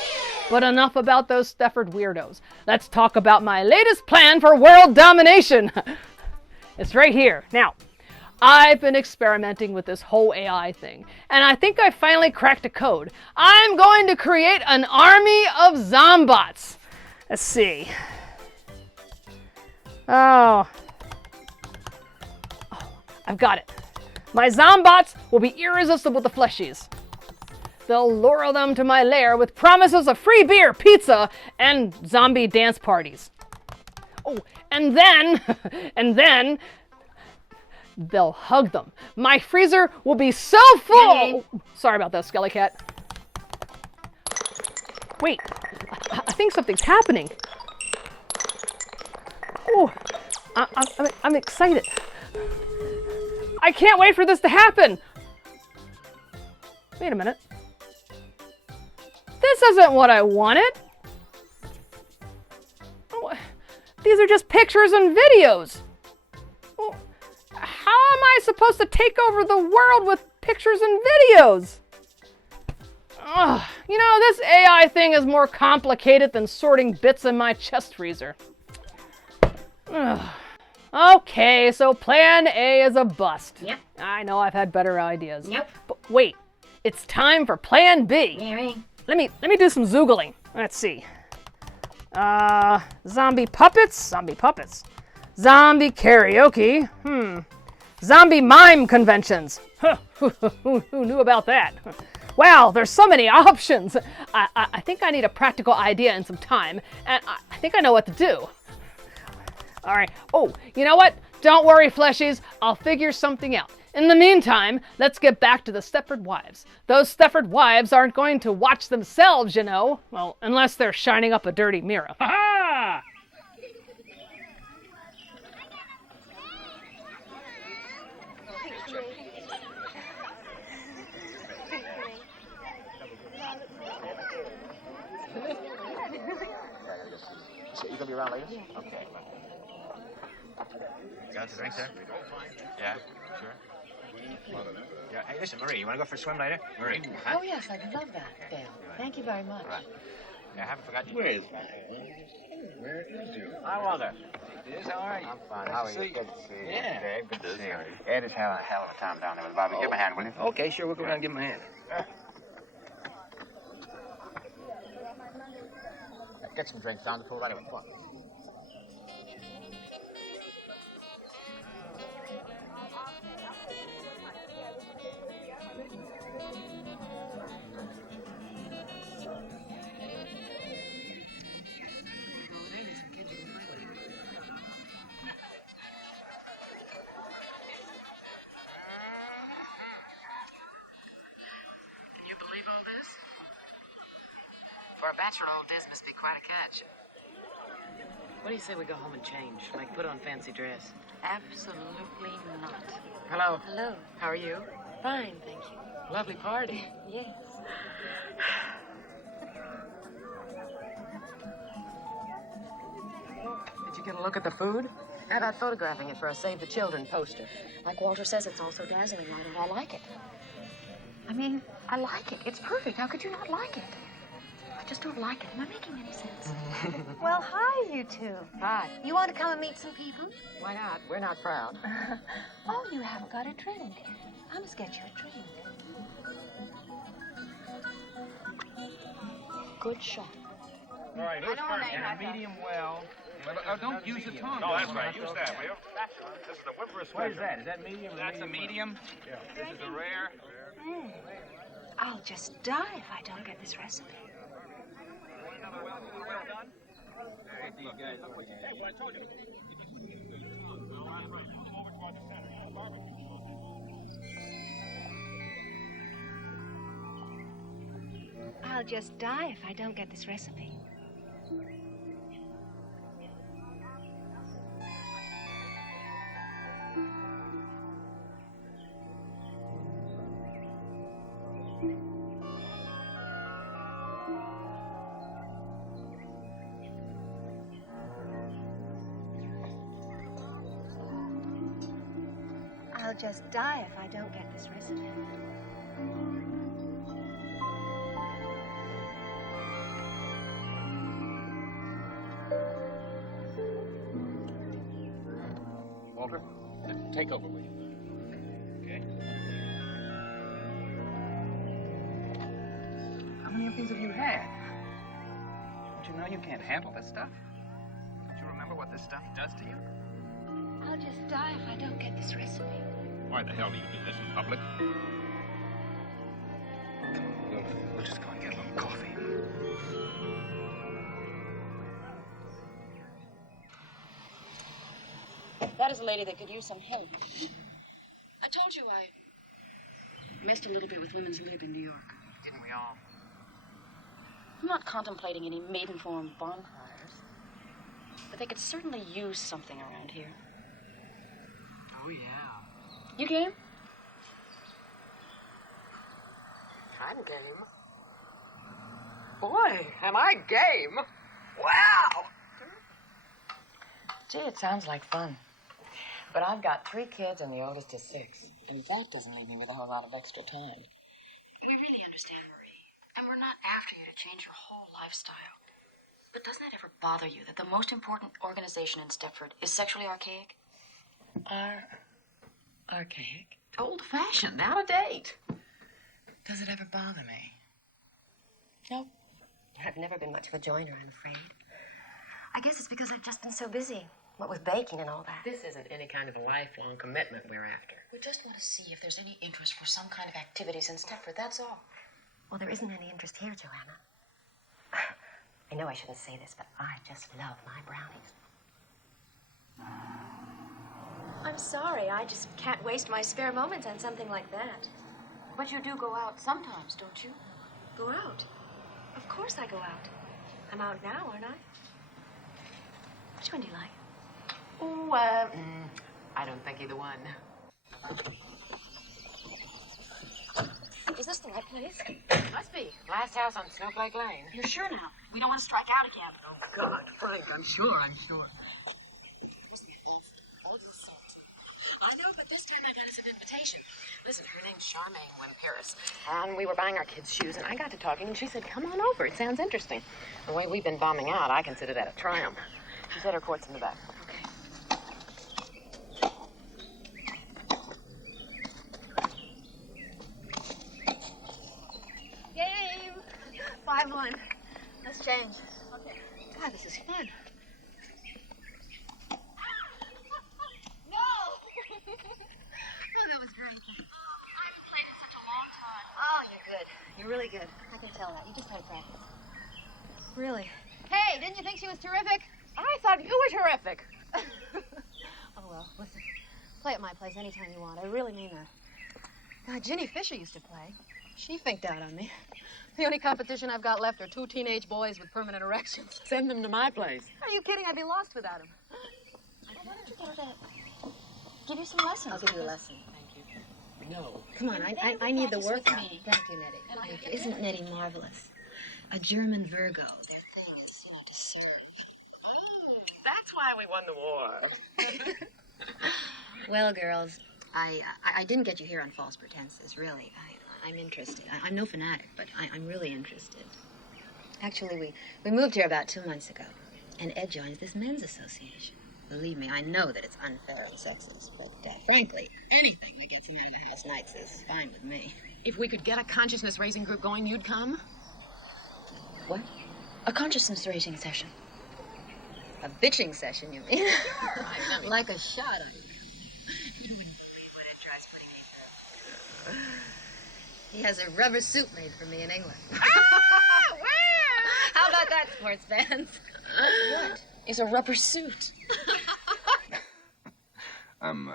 But enough about those Stepford weirdos. Let's talk about my latest plan for world domination. It's right here. Now, I've been experimenting with this whole AI thing, and I think I finally cracked a code. I'm going to create an army of zombots. Let's see. I've got it. My zombots will be irresistible to fleshies. They'll lure them to my lair with promises of free beer, pizza, and zombie dance parties. Oh, and then they'll hug them. My freezer will be so full. Sorry about that, SkeleKat. Wait, I think something's happening. Oh, I'm excited. I can't wait for this to happen. Wait a minute. This isn't what I wanted. Oh, these are just pictures and videos. Well, how am I supposed to take over the world with pictures and videos? This AI thing is more complicated than sorting bits in my chest freezer. Okay, so plan A is a bust. Yep. I know I've had better ideas. Yep. But wait, it's time for plan B. Yeah, right. Let me do some zoogling. Let's see. Zombie puppets. Zombie karaoke. Zombie mime conventions. Who knew about that? Wow, there's so many options. I think I need a practical idea and some time, and I think I know what to do. All right. Oh, you know what? Don't worry, fleshies. I'll figure something out. In the meantime, let's get back to the Stepford wives. Those Stepford wives aren't going to watch themselves, you know. Well, unless they're shining up a dirty mirror. Ha-ha! So you gonna be around later? Yeah. Okay. You got the drink there? Yeah, sure. Yeah. Hey, listen, Marie, you want to go for a swim later? Marie? Huh? Oh, yes, I'd love that, Dale. Thank you very much. Right. Yeah, I haven't forgotten you. Where is you? Hi, Walter. Yes, how are you? I'm fine. How are you? Good to see you. Yeah. Dave, good to see you. Ed is having a hell of a time down there with Bobby. Give him a hand, will you? Okay, sure, we'll go down and give him a hand. Get some drinks down the pool right over. Come on. For a bachelor, old Diz must be quite a catch. What do you say we go home and change? Like put on fancy dress? Absolutely not. Hello. Hello. How are you? Fine, thank you. Lovely party. Yes. Did you get a look at the food? How about photographing it for a Save the Children poster? Like Walter says, it's all so dazzling, right? And I like it. I mean, I like it. It's perfect. How could you not like it? I just don't like it. Am I making any sense? Well, hi, you two. Hi. You want to come and meet some people? Why not? We're not proud. Oh, you haven't got a drink. I must get you a drink. Good shot. All right, who's first? And a medium well. Don't use the tongue. No, that's right. Use that, will you? This is the whipper. What is that? Is that medium? That's a medium. Yeah. This is a rare. I'll just die if I don't get this recipe. I'll just die if I don't get this recipe. I'll just die if I don't get this recipe. Walter, take over, will you? Okay. How many of these have you had? Don't you know you can't handle this stuff? Don't you remember what this stuff does to you? I'll just die if I don't get this recipe. Why the hell do you do this in public? We'll just go and get a little coffee. That is a lady that could use some help. I told you I messed a little bit with women's lib in New York. Didn't we all? I'm not contemplating any maiden-form bonfires, but they could certainly use something around here. Oh, yeah. You game? I'm game. Boy, am I game! Wow! Gee, it sounds like fun. But I've got 3 kids and the oldest is 6. And that doesn't leave me with a whole lot of extra time. We really understand, Marie. And we're not after you to change your whole lifestyle. But doesn't that ever bother you that the most important organization in Stepford is sexually archaic? Archaic? Old-fashioned, out of date. Does it ever bother me? No. I've never been much of a joiner, I'm afraid. I guess it's because I've just been so busy. What with baking and all that. This isn't any kind of a lifelong commitment we're after. We just want to see if there's any interest for some kind of activities in Stepford, that's all. Well, there isn't any interest here, Joanna. I know I shouldn't say this, but I just love my brownies. I'm sorry, I just can't waste my spare moments on something like that. But you do go out sometimes, don't you? Go out? Of course I go out. I'm out now, aren't I? Which one do you like? Oh, I don't think either one. Is this the right place? Must be. Last house on Snowflake Lane. You're sure now? We don't want to strike out again. Oh, God, Frank, I'm sure. Must be fancy. All this salt, too. I know, but this time I got us an invitation. Listen, her name's Charmaine, in Paris. And we were buying our kids shoes, and I got to talking, and she said, come on over. It sounds interesting. The way we've been bombing out, I consider that a triumph. She said her court's in the back. Okay. Game! 5-1. Let's change. Okay. God, this is fun. No! Oh, that was very fun. I've played for such a long time. Oh, you're good. You're really good. I can tell that. You just had practice. Really. Hey, didn't you think she was terrific? I thought you were terrific. Oh, well, listen. Play at my place anytime you want. I really mean that. God, Ginny Fisher used to play. She finked out on me. The only competition I've got left are 2 teenage boys with permanent erections. Send them to my place. Are you kidding? I'd be lost without them. Why don't you go to... Give you some lessons. I'll give you a lesson. Thank you. No. Come on, I need the workout. Thank you, Nettie. Thank you. Isn't Nettie marvelous? A German Virgo. Their thing is, to serve. Oh, that's why we won the war. Well, girls, I didn't get you here on false pretenses, really. I'm interested. I'm no fanatic, but I'm really interested. Actually, we moved here about 2 months ago, and Ed joins this men's association. Believe me, I know that it's unfair and sexist, but frankly, anything that gets him out of the house nights is fine with me. If we could get a consciousness-raising group going, you'd come? What? A consciousness-raising session. A bitching session, you mean? Sure. Like a shot. He has a rubber suit made for me in England. Where? How about that, sports fans? What is a rubber suit? I'm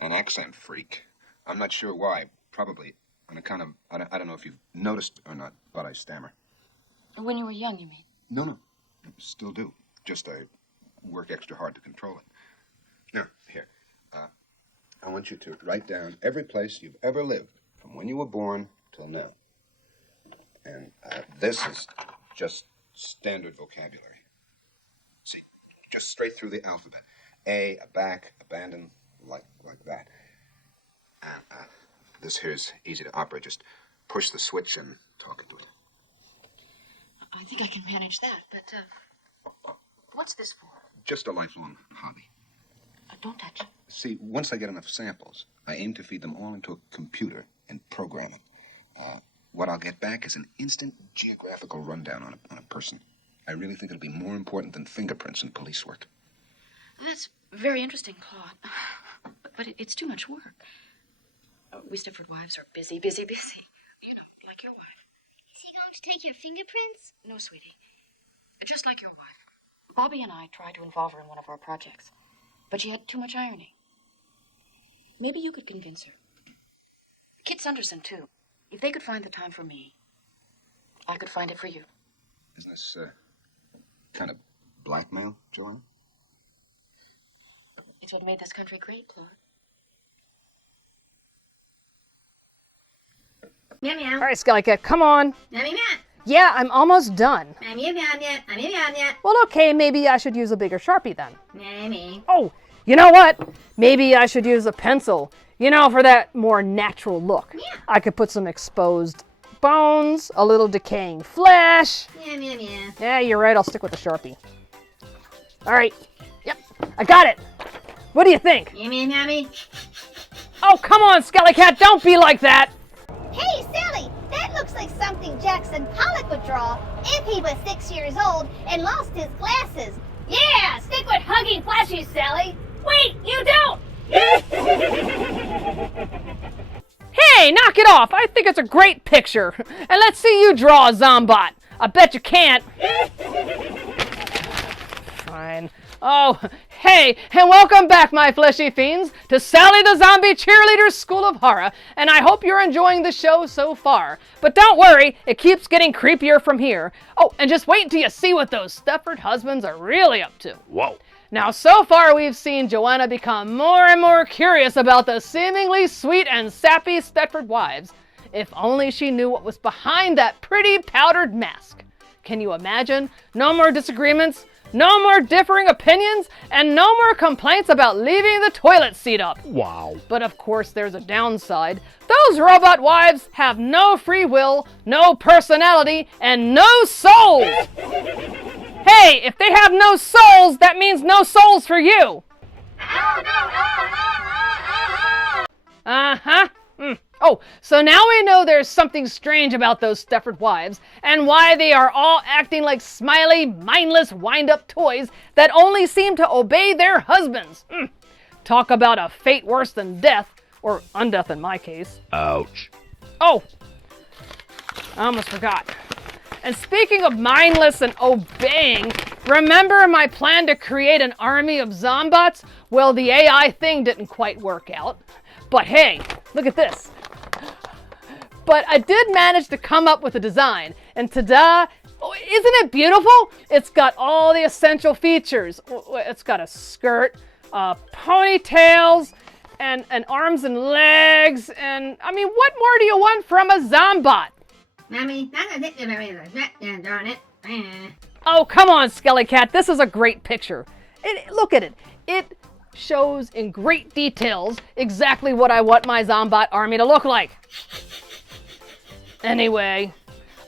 an accent freak. I'm not sure why. Probably on account of, I don't know if you've noticed or not, but I stammer. When you were young, you mean? No. Still do. Just I work extra hard to control it. Now, here. I want you to write down every place you've ever lived, from when you were born till now. And this is just standard vocabulary. See, just straight through the alphabet. A back, abandon, like that. And this here's easy to operate. Just push the switch and talk into it. I think I can manage that, but, what's this for? Just a lifelong hobby. Don't touch it. See, once I get enough samples, I aim to feed them all into a computer and program it. What I'll get back is an instant geographical rundown on a person. I really think it'll be more important than fingerprints in police work. That's very interesting, Claude. But it's too much work. We Stepford wives are busy. You know, like your wife. Is he going to take your fingerprints? No, sweetie. Just like your wife. Bobby and I tried to involve her in one of our projects, but she had too much irony. Maybe you could convince her. Kit Sunderson, too. If they could find the time for me, I could find it for you. Isn't this kind of blackmail, Joanna? It's what made this country great, Claude. Meow meow. All right, SkeleKat, come on. Meow meow meow. Yeah, I'm almost done. Meow meow meow meow. Meow meow meow. Well, okay, maybe I should use a bigger Sharpie then. Meow meow. Oh, you know what? Maybe I should use a pencil. You know, for that more natural look. Yeah. I could put some exposed bones, a little decaying flesh. Meow meow meow. Yeah, you're right. I'll stick with the Sharpie. All right. Yep, I got it. What do you think? Meow meow meow meow. Oh, come on, SkeleKat. Don't be like that. Hey, Sally, that looks like something Jackson Pollock would draw if he was 6 years old and lost his glasses. Yeah, stick with hugging fleshies, Sally. Wait, you don't. Hey, knock it off. I think it's a great picture. And let's see you draw a Zombot. I bet you can't. Fine. Oh, hey, and welcome back, my fleshy fiends, to Sally the Zombie Cheerleader's School of Horror, and I hope you're enjoying the show so far. But don't worry, it keeps getting creepier from here. Oh, and just wait until you see what those Stepford husbands are really up to. Whoa. Now, so far we've seen Joanna become more and more curious about the seemingly sweet and sappy Stepford wives. If only she knew what was behind that pretty powdered mask. Can you imagine? No more disagreements, no more differing opinions, and no more complaints about leaving the toilet seat up. Wow. But of course there's a downside. Those robot wives have no free will, no personality, and no souls. Hey, if they have no souls, that means no souls for you. Uh-huh. Oh, so now we know there's something strange about those Stepford wives, and why they are all acting like smiley, mindless, wind-up toys that only seem to obey their husbands. Talk about a fate worse than death, or undeath in my case. Ouch. Oh, I almost forgot. And speaking of mindless and obeying, remember my plan to create an army of Zombots? Well, the AI thing didn't quite work out. But hey, look at this. But I did manage to come up with a design. And ta-da! Oh, isn't it beautiful? It's got all the essential features. It's got a skirt, ponytails, and arms and legs. And, I mean, what more do you want from a Zombot? Mommy, that's a bit darn it. Oh, come on, SkeleKat. This is a great picture. Look at it. It shows in great details exactly what I want my Zombot army to look like. Anyway.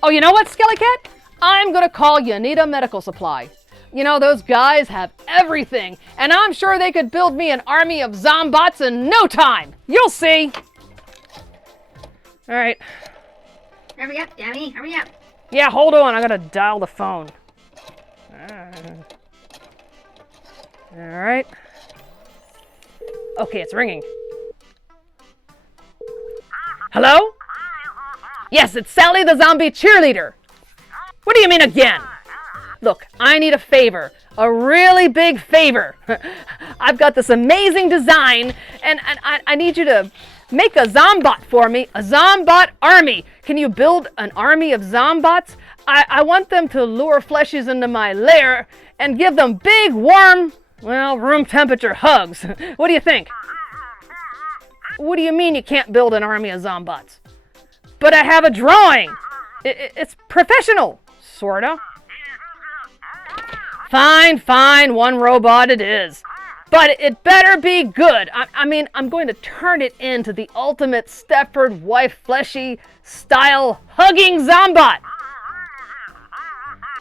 Oh, you know what, SkeleKat? I'm going to call Yanita Medical Supply. You know, those guys have everything, and I'm sure they could build me an army of Zombots in no time. You'll see. All right. Hurry up, Daddy, hurry up. Yeah, hold on. I got to dial the phone. All right. Okay, it's ringing. Hello? Yes, it's Sally the zombie cheerleader. What do you mean again? Look, I need a favor. A really big favor. I've got this amazing design, and I need you to make a Zombot for me. A Zombot army. Can you build an army of Zombots? I want them to lure fleshies into my lair and give them big, warm, well, room temperature hugs. What do you think? What do you mean you can't build an army of Zombots? But I have a drawing. It's professional, sorta. Fine, one robot it is. But it better be good. I mean, I'm going to turn it into the ultimate Stepford wife fleshy style hugging Zombot.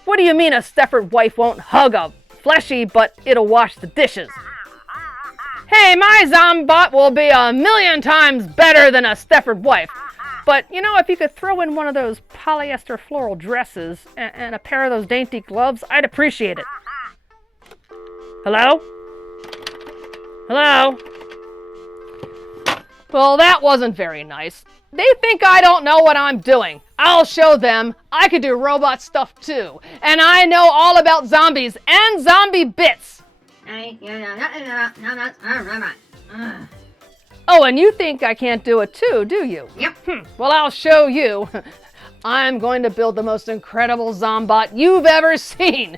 What do you mean a Stepford wife won't hug a fleshy, but it'll wash the dishes? Hey, my Zombot will be 1,000,000 times better than a Stepford wife. But, you know, if you could throw in one of those polyester floral dresses and a pair of those dainty gloves, I'd appreciate it. Hello? Hello? Well, that wasn't very nice. They think I don't know what I'm doing. I'll show them. I could do robot stuff too. And I know all about zombies and zombie bits. Oh, and you think I can't do it too, do you? Yep. Well, I'll show you. I'm going to build the most incredible Zombot you've ever seen.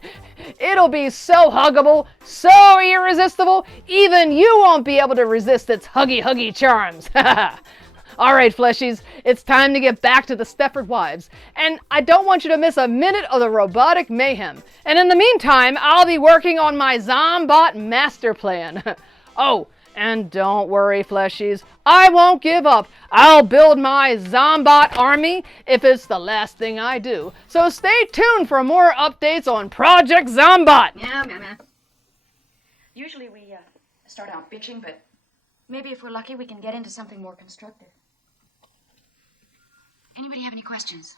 It'll be so huggable, so irresistible, even you won't be able to resist its huggy charms. All right, fleshies, it's time to get back to the Stepford wives. And I don't want you to miss a minute of the robotic mayhem. And in the meantime, I'll be working on my Zombot master plan. Oh, and don't worry, fleshies, I won't give up. I'll build my Zombot army if it's the last thing I do. So stay tuned for more updates on Project Zombot. Yeah. Usually we start out bitching, but maybe if we're lucky, we can get into something more constructive. Anybody have any questions?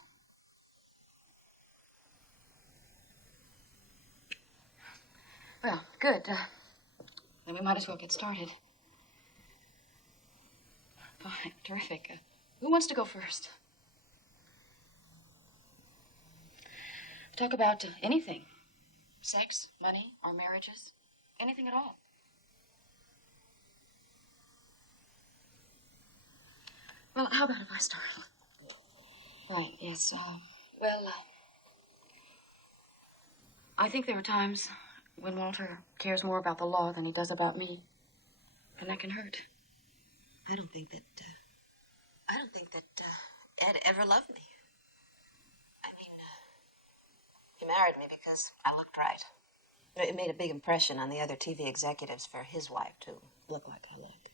Well, good. Then we might as well get started. Fine, terrific. Who wants to go first? Talk about anything. Sex, money, our marriages, anything at all. Well, how about if I start? Right, yes. I think there are times when Walter cares more about the law than he does about me. And that can hurt. I don't think that Ed ever loved me. I mean, he married me because I looked right. But it made a big impression on the other TV executives for his wife to look like I look.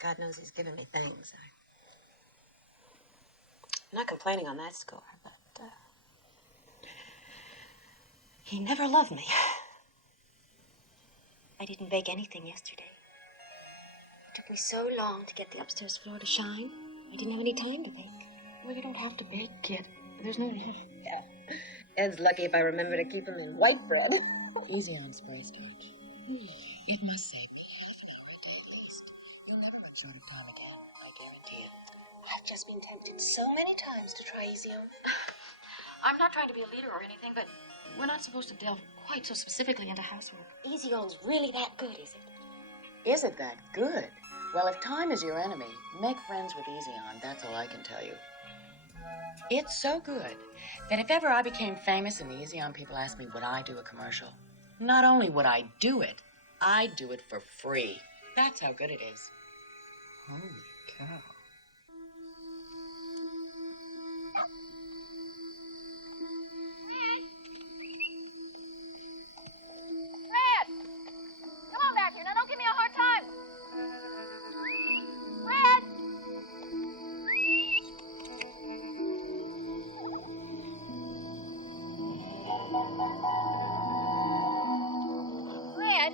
God knows he's given me things. I'm not complaining on that score, but he never loved me. I didn't bake anything yesterday. It took me so long to get the upstairs floor to shine. I didn't have any time to bake. Well, you don't have to bake, kid. There's no need. Yeah. Ed's lucky if I remember to keep him in white bread. Easy on spray starch. It must save me half an hour a day at least. You'll never look so calm again, I guarantee it. I've just been tempted so many times to try Easy on. I'm not trying to be a leader or anything, but we're not supposed to delve quite so specifically into housework. Easy On's really that good, is it? Is it that good? Well, if time is your enemy, make friends with Easyon. That's all I can tell you. It's so good that if ever I became famous and the Easyon people asked me would I do a commercial, not only would I do it, I'd do it for free. That's how good it is. Holy cow. Red! Come on back here. Now, don't give me a hard time. Red! Red!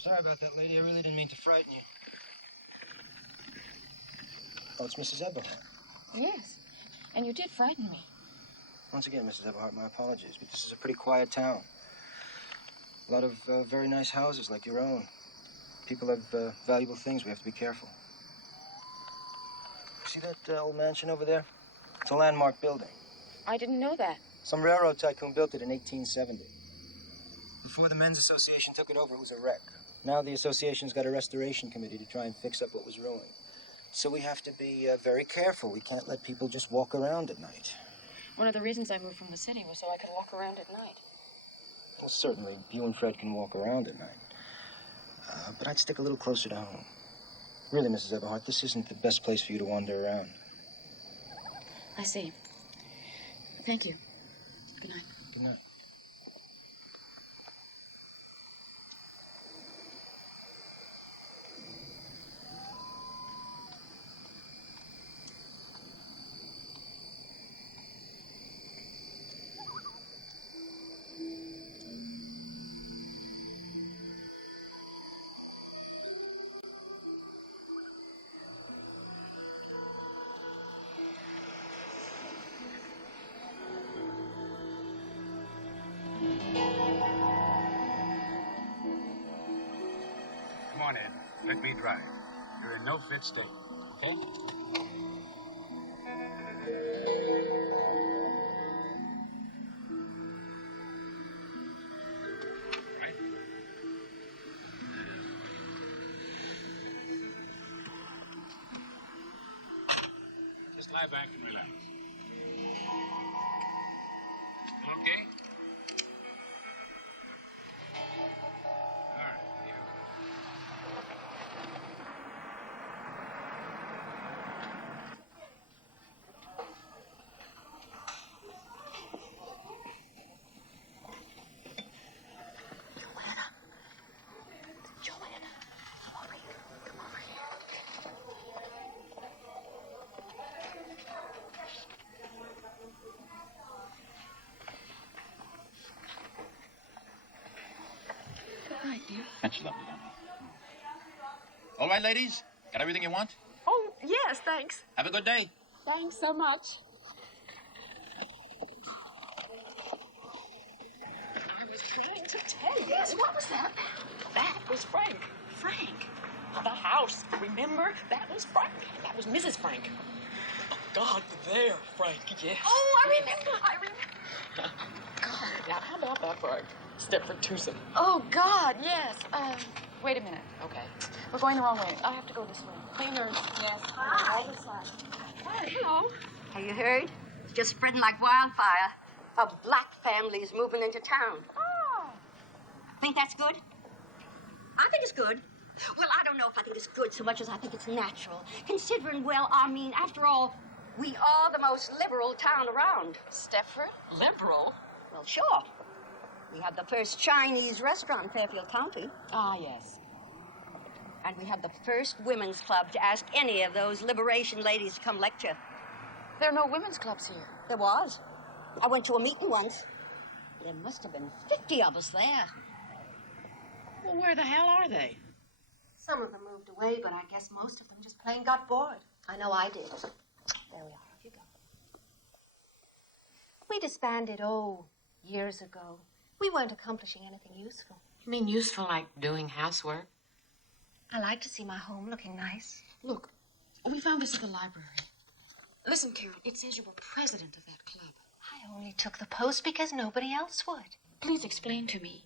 Sorry about that, lady. I really didn't mean to frighten you. Oh, it's Mrs. Eberhardt. Yes, and you did frighten me. Once again, Mrs. Eberhardt, my apologies, but this is a pretty quiet town. A lot of very nice houses like your own. People have valuable things. We have to be careful. See that old mansion over there? It's a landmark building. I didn't know that. Some railroad tycoon built it in 1870. Before the Men's Association took it over, it was a wreck. Now the association's got a restoration committee to try and fix up what was ruined. So we have to be very careful. We can't let people just walk around at night. One of the reasons I moved from the city was so I could walk around at night. Well, certainly, you and Fred can walk around at night. But I'd stick a little closer to home. Really, Mrs. Eberhardt, this isn't the best place for you to wander around. I see. Thank you. Good night. Good night. Come on, Ed. Let me drive. You're in no fit state, okay? Right? Just lie back and relax. Okay? All right. Hi, dear. That's lovely, honey. All right, ladies? Got everything you want? Oh, yes, thanks. Have a good day. Thanks so much. I was trying to tell you. Yes, what was that? That was Frank. Frank? The house. Remember? That was Frank. That was Mrs. Frank. Oh, God, there, Frank, yes. Oh, I remember. God. Now, how about that, Frank? Stepford Zombot. Oh, God, yes. Wait a minute. Okay. We're going the wrong way. I have to go this way. Cleaners. Yes. Hi. All this side. Hi, hello. Have you heard? It's just spreading like wildfire. A black family is moving into town. Oh. Think that's good? I think it's good. Well, I don't know if I think it's good so much as I think it's natural. Considering, well, I mean, after all, we are the most liberal town around. Stepford? Liberal? Well, sure. We had the first Chinese restaurant in Fairfield County. Ah, yes. And we had the first women's club to ask any of those liberation ladies to come lecture. There are no women's clubs here. There was. I went to a meeting once. There must have been 50 of us there. Well, where the hell are they? Some of them moved away, but I guess most of them just plain got bored. I know I did. There we are. Off you go. We disbanded, years ago. We weren't accomplishing anything useful. You mean useful like doing housework? I like to see my home looking nice. Look, we found this at the library. Listen, Karen, it says you were president of that club. I only took the post because nobody else would. Please explain to me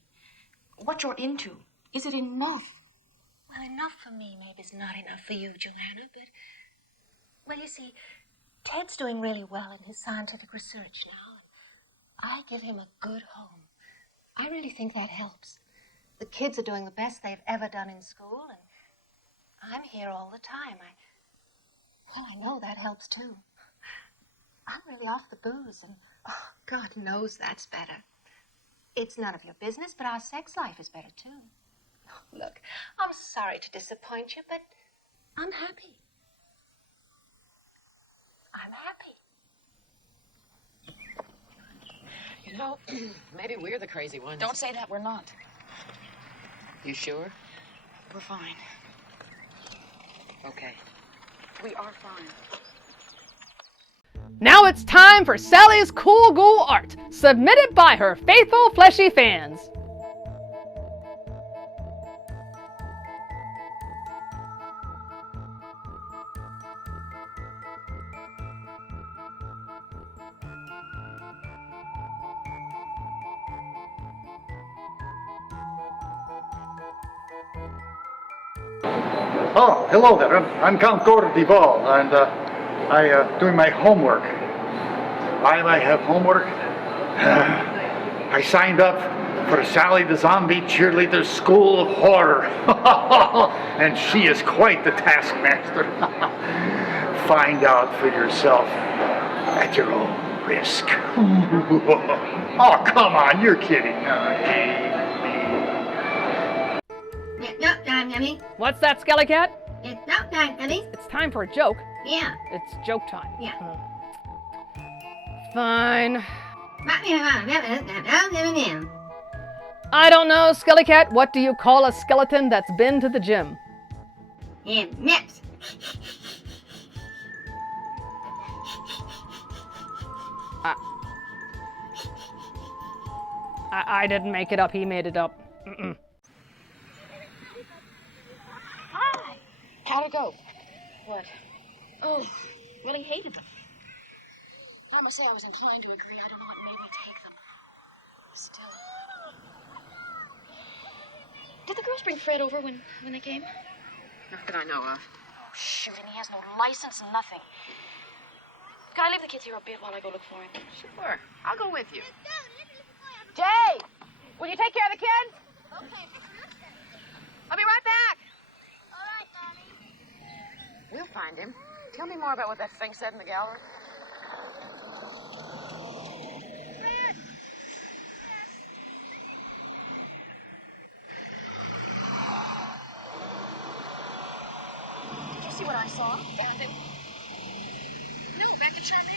what you're into. Is it enough? Well, enough for me maybe is not enough for you, Joanna, but... Well, you see, Ted's doing really well in his scientific research now, and I give him a good home. I really think that helps. The kids are doing the best they've ever done in school, and I'm here all the time. I know that helps, too. I'm really off the booze, and God knows that's better. It's none of your business, but our sex life is better, too. Look, I'm sorry to disappoint you, but I'm happy. I'm happy. You know, maybe we're the crazy ones. Don't say that, we're not. You sure? We're fine. Okay. We are fine. Now it's time for Sally's Cool Ghoul art, submitted by her faithful fleshy fans. Oh, hello there. I'm Count Gordon Duval, and I doing my homework. Why do I have homework? I signed up for Sally the Zombie Cheerleader School of Horror, and she is quite the taskmaster. Find out for yourself at your own risk. Oh, come on, you're kidding. Joke time, Debbie. What's that, SkeleKat? It's joke time, Debbie. It's time for a joke. Yeah. It's joke time. Yeah. Fine. I don't know, SkeleKat. What do you call a skeleton that's been to the gym? Nips. I didn't make it up. He made it up. Mm-mm. Hi. How'd it go? What? Oh, really hated them. I must say I was inclined to agree. I don't know what made me take them. Still. Did the girls bring Fred over when they came? Not that I know of. Oh, shoot, and he has no license, nothing. Can I leave the kids here a bit while I go look for him? Sure. I'll go with you. Jay! Will you take care of the kids? Okay. I'll be right back. All right, Daddy. We'll find him. Tell me more about what that thing said in the gallery. Did you see what I saw? Anything? No, back to Chinese.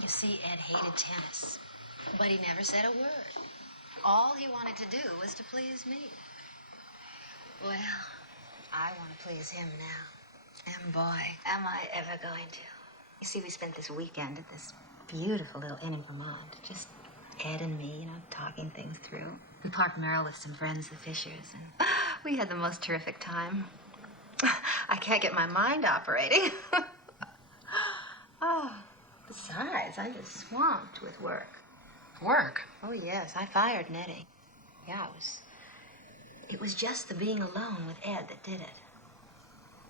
You see, Ed hated tennis, but he never said a word. All he wanted to do was to please me. Well, I want to please him now. And boy, am I ever going to. You see, we spent this weekend at this beautiful little inn in Vermont. Just Ed and me, talking things through. We parked Merrill with some friends, the Fishers, and we had the most terrific time. I can't get my mind operating. Oh, besides, I'm just swamped with work. Work? Oh, yes, I fired Nettie. Yeah, it was just the being alone with Ed that did it.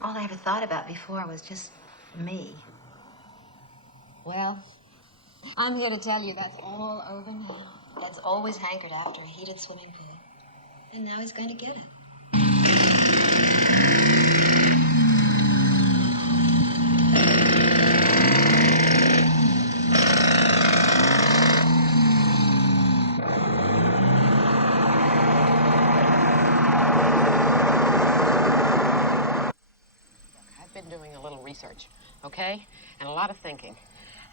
All I ever thought about before was just me. Well, I'm here to tell you that's all over now. Ed's always hankered after a heated swimming pool. And now he's going to get it. I've been doing a little research, okay? And a lot of thinking.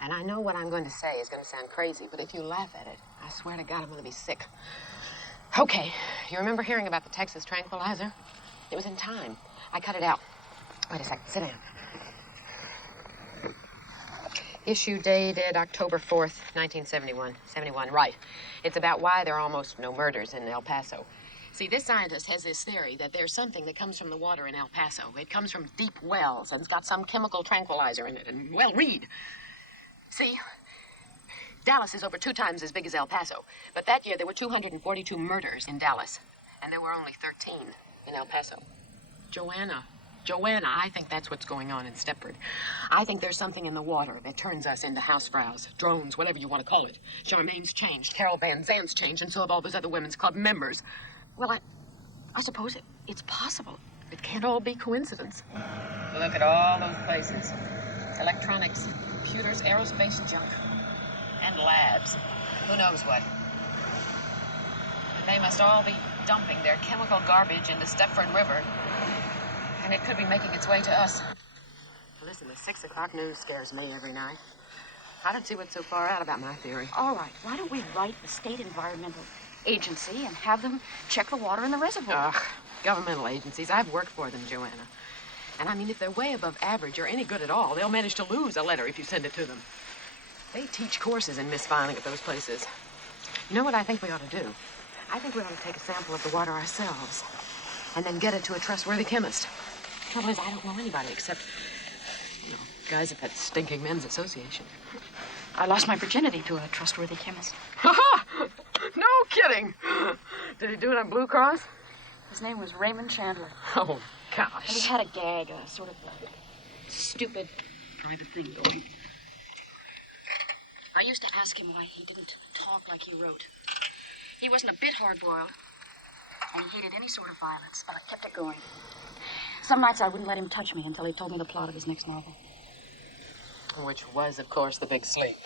And I know what I'm going to say is going to sound crazy, but if you laugh at it, I swear to God I'm going to be sick. Okay, you remember hearing about the Texas tranquilizer? It was in Time. I cut it out. Wait a second, sit down. Issue dated October 4th, 1971. 71, right. It's about why there are almost no murders in El Paso. See, this scientist has this theory that there's something that comes from the water in El Paso. It comes from deep wells, and it's got some chemical tranquilizer in it. And, well, read. See, Dallas is over 2 times as big as El Paso. But that year, there were 242 murders in Dallas. And there were only 13 in El Paso. Joanna, I think that's what's going on in Stepford. I think there's something in the water that turns us into housefrows, drones, whatever you want to call it. Charmaine's changed, Carol Van Zandt's changed, and so have all those other women's club members. Well, I suppose it's possible. It can't all be coincidence. Look at all those places. Electronics, computers, aerospace junk, and labs. Who knows what? And they must all be dumping their chemical garbage into Stepford River. And it could be making its way to us. Listen, the 6 o'clock news scares me every night. I don't see what's so far out about my theory. All right, why don't we write the State Environmental Agency and have them check the water in the reservoir? Ugh, governmental agencies. I've worked for them, Joanna. And I mean, if they're way above average or any good at all, they'll manage to lose a letter if you send it to them. They teach courses in misfiling at those places. You know what I think we ought to do? I think we ought to take a sample of the water ourselves and then get it to a trustworthy chemist. Trouble is, I don't know anybody except, guys at that stinking men's association. I lost my virginity to a trustworthy chemist. Ha-ha! No kidding! Did he do it on Blue Cross? His name was Raymond Chandler. Oh, gosh. And he had a gag, a sort of stupid private thing going. I used to ask him why he didn't talk like he wrote. He wasn't a bit hard-boiled, and he hated any sort of violence, but I kept it going. Some nights I wouldn't let him touch me until he told me the plot of his next novel. Which was, of course, The Big Sleep.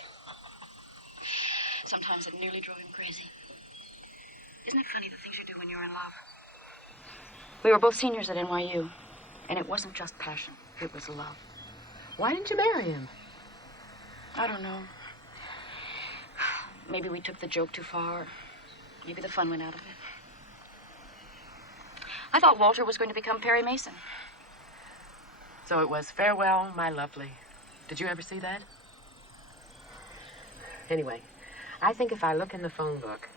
Sometimes it nearly drove him crazy. Isn't it funny the things you do when you're in love? We were both seniors at NYU, and it wasn't just passion. It was love. Why didn't you marry him? I don't know. Maybe we took the joke too far. Maybe the fun went out of it. I thought Walter was going to become Perry Mason. So it was Farewell, My Lovely. Did you ever see that? Anyway, I think if I look in the phone book,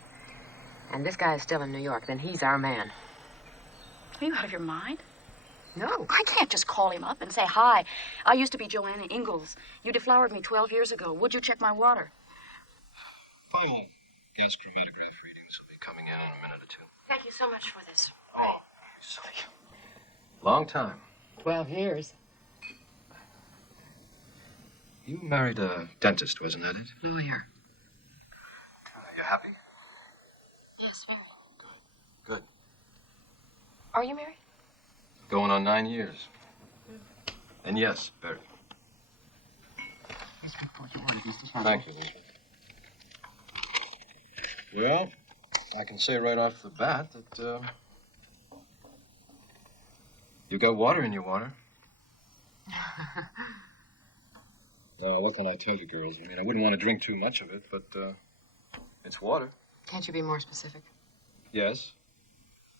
and this guy is still in New York, then he's our man. Are you out of your mind? No. I can't just call him up and say, hi, I used to be Joanna Ingalls. You deflowered me 12 years ago. Would you check my water? Final gas chromatograph readings will be coming in a minute or two. Thank you so much for this. Long time. 12 years. You married a dentist, wasn't that it? Lawyer. You happy? Yes, very. Good. Are you married? Going on 9 years. And yes, very. Thank you, Elizabeth. Well, I can say right off the bat that, you got water in your water. Now, what can I tell you, girls? I mean, I wouldn't want to drink too much of it, but, it's water. Can't you be more specific? Yes.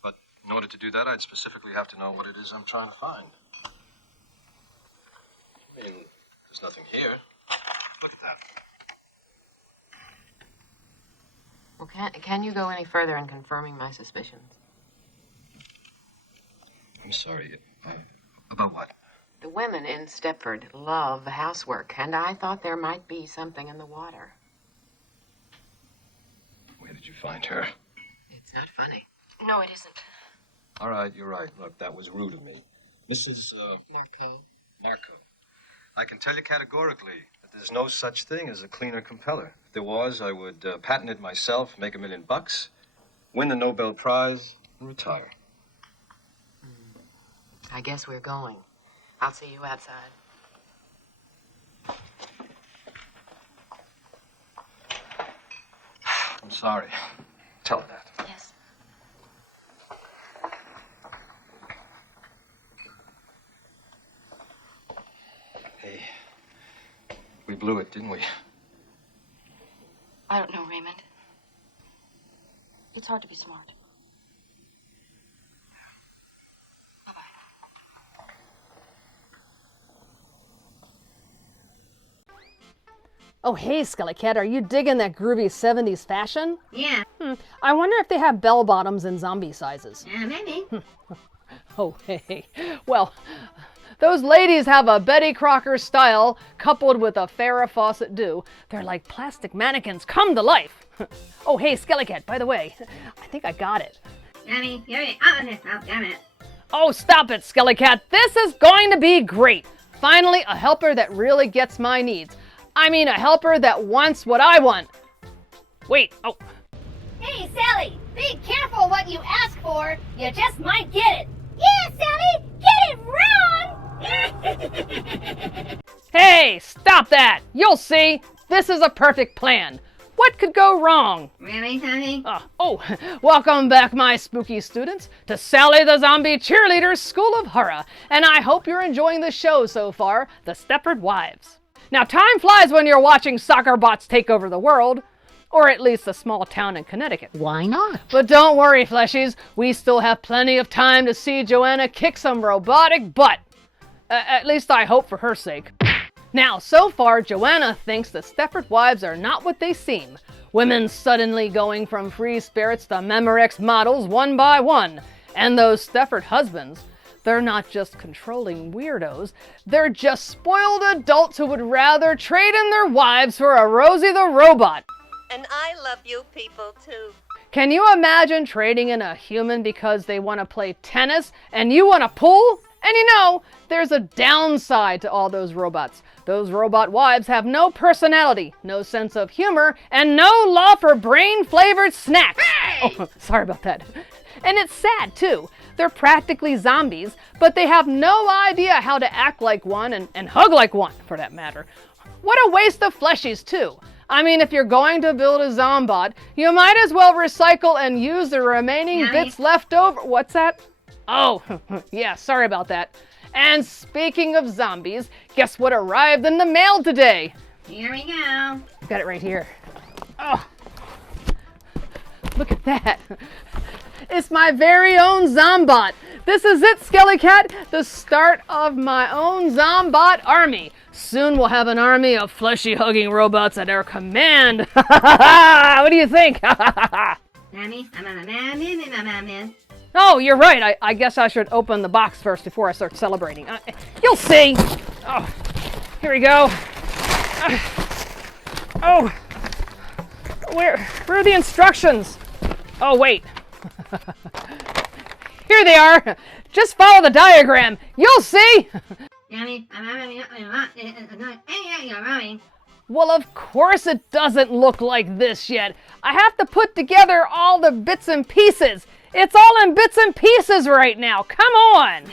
But in order to do that, I'd specifically have to know what it is I'm trying to find. I mean, there's nothing here. Look at that. Well, can you go any further in confirming my suspicions? I'm sorry. About what? The women in Stepford love housework, and I thought there might be something in the water. Where did you find her? It's not funny. No, it isn't. All right, you're right. Look, that was rude of me. Mrs. Marco. I can tell you categorically that there's no such thing as a cleaner compeller. If there was, I would patent it myself, make $1 million, win the Nobel Prize, and retire. I guess we're going. I'll see you outside. I'm sorry. Tell her that. Yes. Hey, we blew it, didn't we? I don't know, Raymond. It's hard to be smart. Oh, hey, SkeleKat, are you digging that groovy 70s fashion? Yeah. I wonder if they have bell bottoms in zombie sizes. Maybe. Oh, hey. Well, those ladies have a Betty Crocker style coupled with a Farrah Fawcett do. They're like plastic mannequins come to life. Oh, hey, SkeleKat, by the way, I think I got it. Damn it. Oh, stop it, SkeleKat. This is going to be great. Finally, a helper that really gets my needs. I mean, a helper that wants what I want. Wait, oh. Hey, Sally, be careful what you ask for. You just might get it. Yeah, Sally, get it wrong. Hey, stop that. You'll see. This is a perfect plan. What could go wrong? Really, Sally? Welcome back, my spooky students, to Sally the Zombie Cheerleader's School of Horror. And I hope you're enjoying the show so far, The Stepford Wives. Now, time flies when you're watching soccer bots take over the world, or at least a small town in Connecticut. Why not? But don't worry, fleshies. We still have plenty of time to see Joanna kick some robotic butt. At least I hope for her sake. Now, so far, Joanna thinks the Stepford Wives are not what they seem. Women suddenly going from free spirits to Memorex models one by one. And those Stepford husbands, they're not just controlling weirdos, they're just spoiled adults who would rather trade in their wives for a Rosie the Robot. And I love you people too. Can you imagine trading in a human because they want to play tennis and you want to pool? And you know, there's a downside to all those robots. Those robot wives have no personality, no sense of humor, and no love for brain-flavored snacks. Hey! Oh, sorry about that. And it's sad, too. They're practically zombies, but they have no idea how to act like one and hug like one, for that matter. What a waste of fleshies, too. I mean, if you're going to build a Zombot, you might as well recycle and use the remaining bits left over. What's that? Oh, yeah, sorry about that. And speaking of zombies, guess what arrived in the mail today? Here we go. Got it right here. Oh, look at that. It's my very own Zombot. This is it, SkeleKat, the start of my own Zombot army. Soon we'll have an army of fleshy-hugging robots at our command. What do you think? Oh, you're right. I guess I should open the box first before I start celebrating. You'll see. Oh, here we go. Oh, where are the instructions? Oh, wait. Here they are. Just follow the diagram. You'll see. Well, of course it doesn't look like this yet. I have to put together all the bits and pieces. It's all in bits and pieces right now. Come on.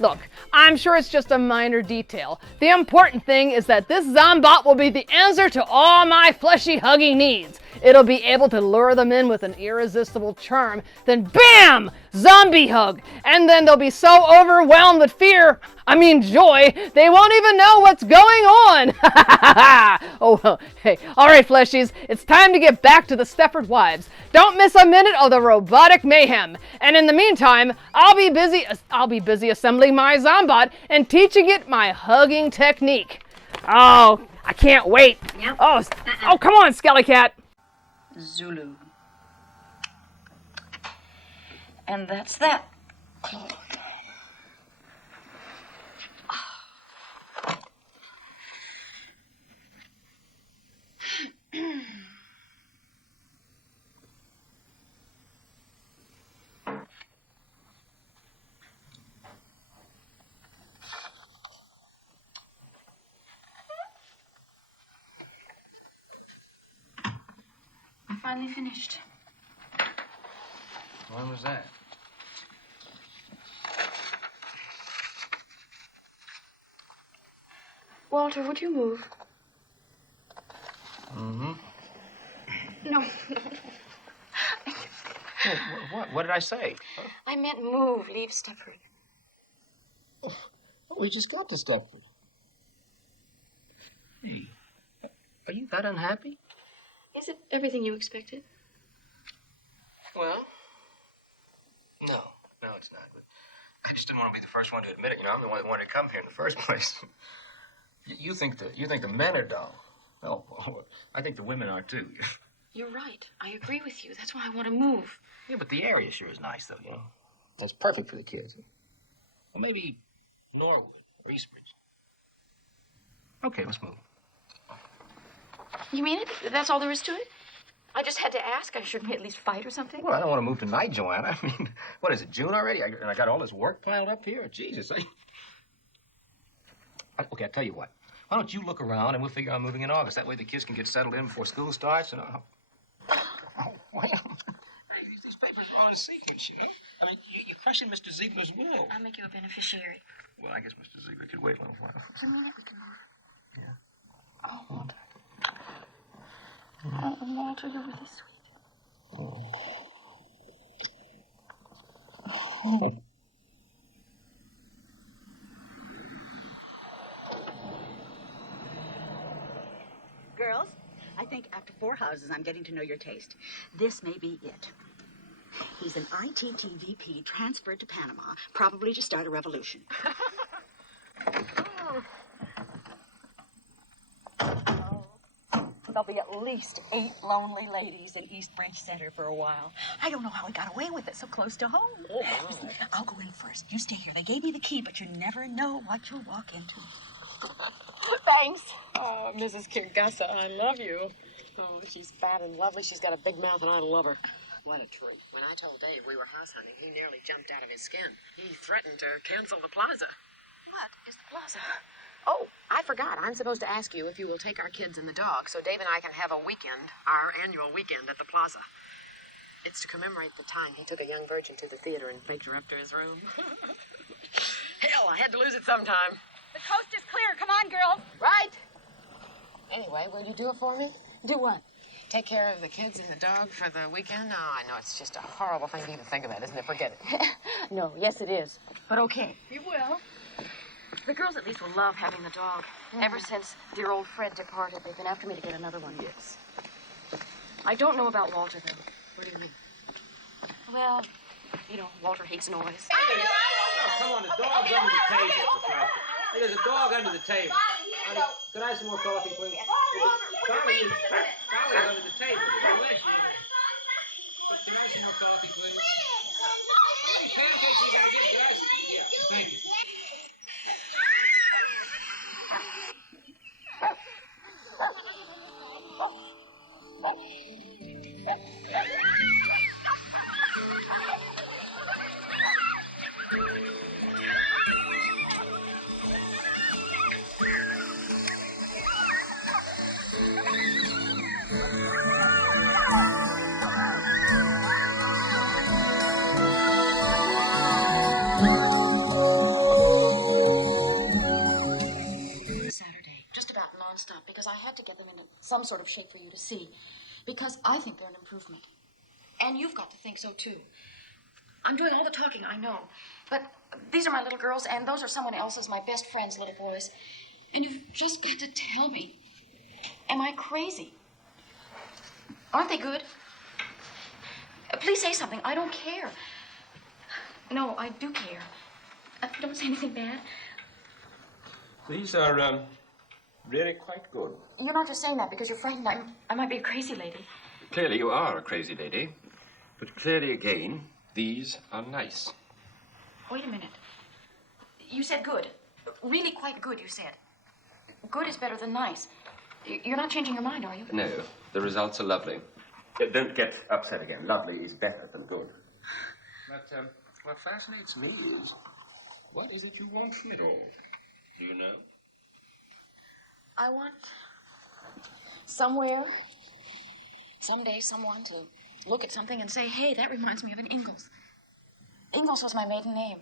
Look, I'm sure it's just a minor detail. The important thing is that this Zombot will be the answer to all my fleshy hugging needs. It'll be able to lure them in with an irresistible charm. Then bam! Zombie hug. And then they'll be so overwhelmed with joy, they won't even know what's going on. Oh, hey. All right, fleshies. It's time to get back to the Stepford Wives. Don't miss a minute of the robotic mayhem. And in the meantime, I'll be busy assembling my Zombot and teaching it my hugging technique. Oh, I can't wait. Yep. Oh, come on, SkeleKat. Zulu. And that's that. finally finished. When was that? Walter, would you move? Mm-hmm. No, no. What did I say? I meant move. Leave Stepford. Oh, we just got to Stepford. Hey, are you that unhappy? Is it everything you expected? Well, no, it's not. But I just didn't want to be the first one to admit it. You know, I'm the one that wanted to come here in the first place. You think the men are dull? Oh, well, I think the women are too. You're right. I agree with you. That's why I want to move. Yeah, but the area sure is nice, though. You know, that's perfect for the kids. Well, maybe Norwood or Eastbridge. Okay, let's move. You mean it? That's all there is to it? I just had to ask. I shouldn't we at least fight or something? Well, I don't want to move tonight, Joanna. I mean, what is it, June already? And I got all this work piled up here? Jesus. Okay, I'll tell you what. Why don't you look around and we'll figure out moving in August. That way the kids can get settled in before school starts. And well, these papers are all in sequence, you know? I mean, you're crushing Mr. Ziegler's will. I'll make you a beneficiary. Well, I guess Mr. Ziegler could wait a little while. You mean it? We can move. Yeah. Oh, Walter. Oh, Walter, you're really sweet. Oh. Girls, I think after 4 houses, I'm getting to know your taste. This may be it. He's an ITTVP transferred to Panama, probably to start a revolution. There'll be at least 8 lonely ladies in Eastbridge Center for a while. I don't know how he got away with it so close to home. Oh, my. I'll go in first. You stay here. They gave me the key, but you never know what you'll walk into. Thanks. Oh, Mrs. Kirgasa, I love you. Oh, she's fat and lovely. She's got a big mouth, and I love her. What a treat. When I told Dave we were house hunting, he nearly jumped out of his skin. He threatened to cancel the plaza. What is the plaza? Oh, I forgot. I'm supposed to ask you if you will take our kids and the dog so Dave and I can have a weekend, our annual weekend at the plaza. It's to commemorate the time he took a young virgin to the theater and baked her up to his room. Hell, I had to lose it sometime. The coast is clear. Come on, girls. Right. Anyway, will you do it for me? Do what? Take care of the kids and the dog for the weekend? Oh, I know it's just a horrible thing to even think about, isn't it? Forget it. No, yes it is. But okay. You will. The girls at least will love having the dog. Ever since dear old Fred departed, they've been after me to get another one. Yes. I don't know about Walter, though. What do you mean? Well, you know, Walter hates noise. Oh, come on, the dog's under the table, for Christ's sake. Hey, there's a dog under the table. Honey, could I have some more coffee, please? Charlie's under the table. Bless you. Could I have some more coffee, please? How many pancakes are you going to get? Yeah, thank you. Nonstop, because I had to get them into some sort of shape for you to see, because I think they're an improvement. And you've got to think so, too. I'm doing all the talking, I know, but these are my little girls, and those are someone else's, my best friend's little boys. And you've just got to tell me, am I crazy? Aren't they good? Please say something. I don't care. No, I do care. Don't say anything bad. These are, really quite good. You're not just saying that because you're frightened I might be a crazy lady. Clearly you are a crazy lady. But clearly again, these are nice. Wait a minute. You said good. Really quite good, you said. Good is better than nice. You're not changing your mind, are you? No, the results are lovely. Don't get upset again. Lovely is better than good. But what fascinates me is, what is it you want from it all? Do you know? I want somewhere Someday someone to look at something and say, hey, that reminds me of an Ingalls. Ingalls was my maiden name.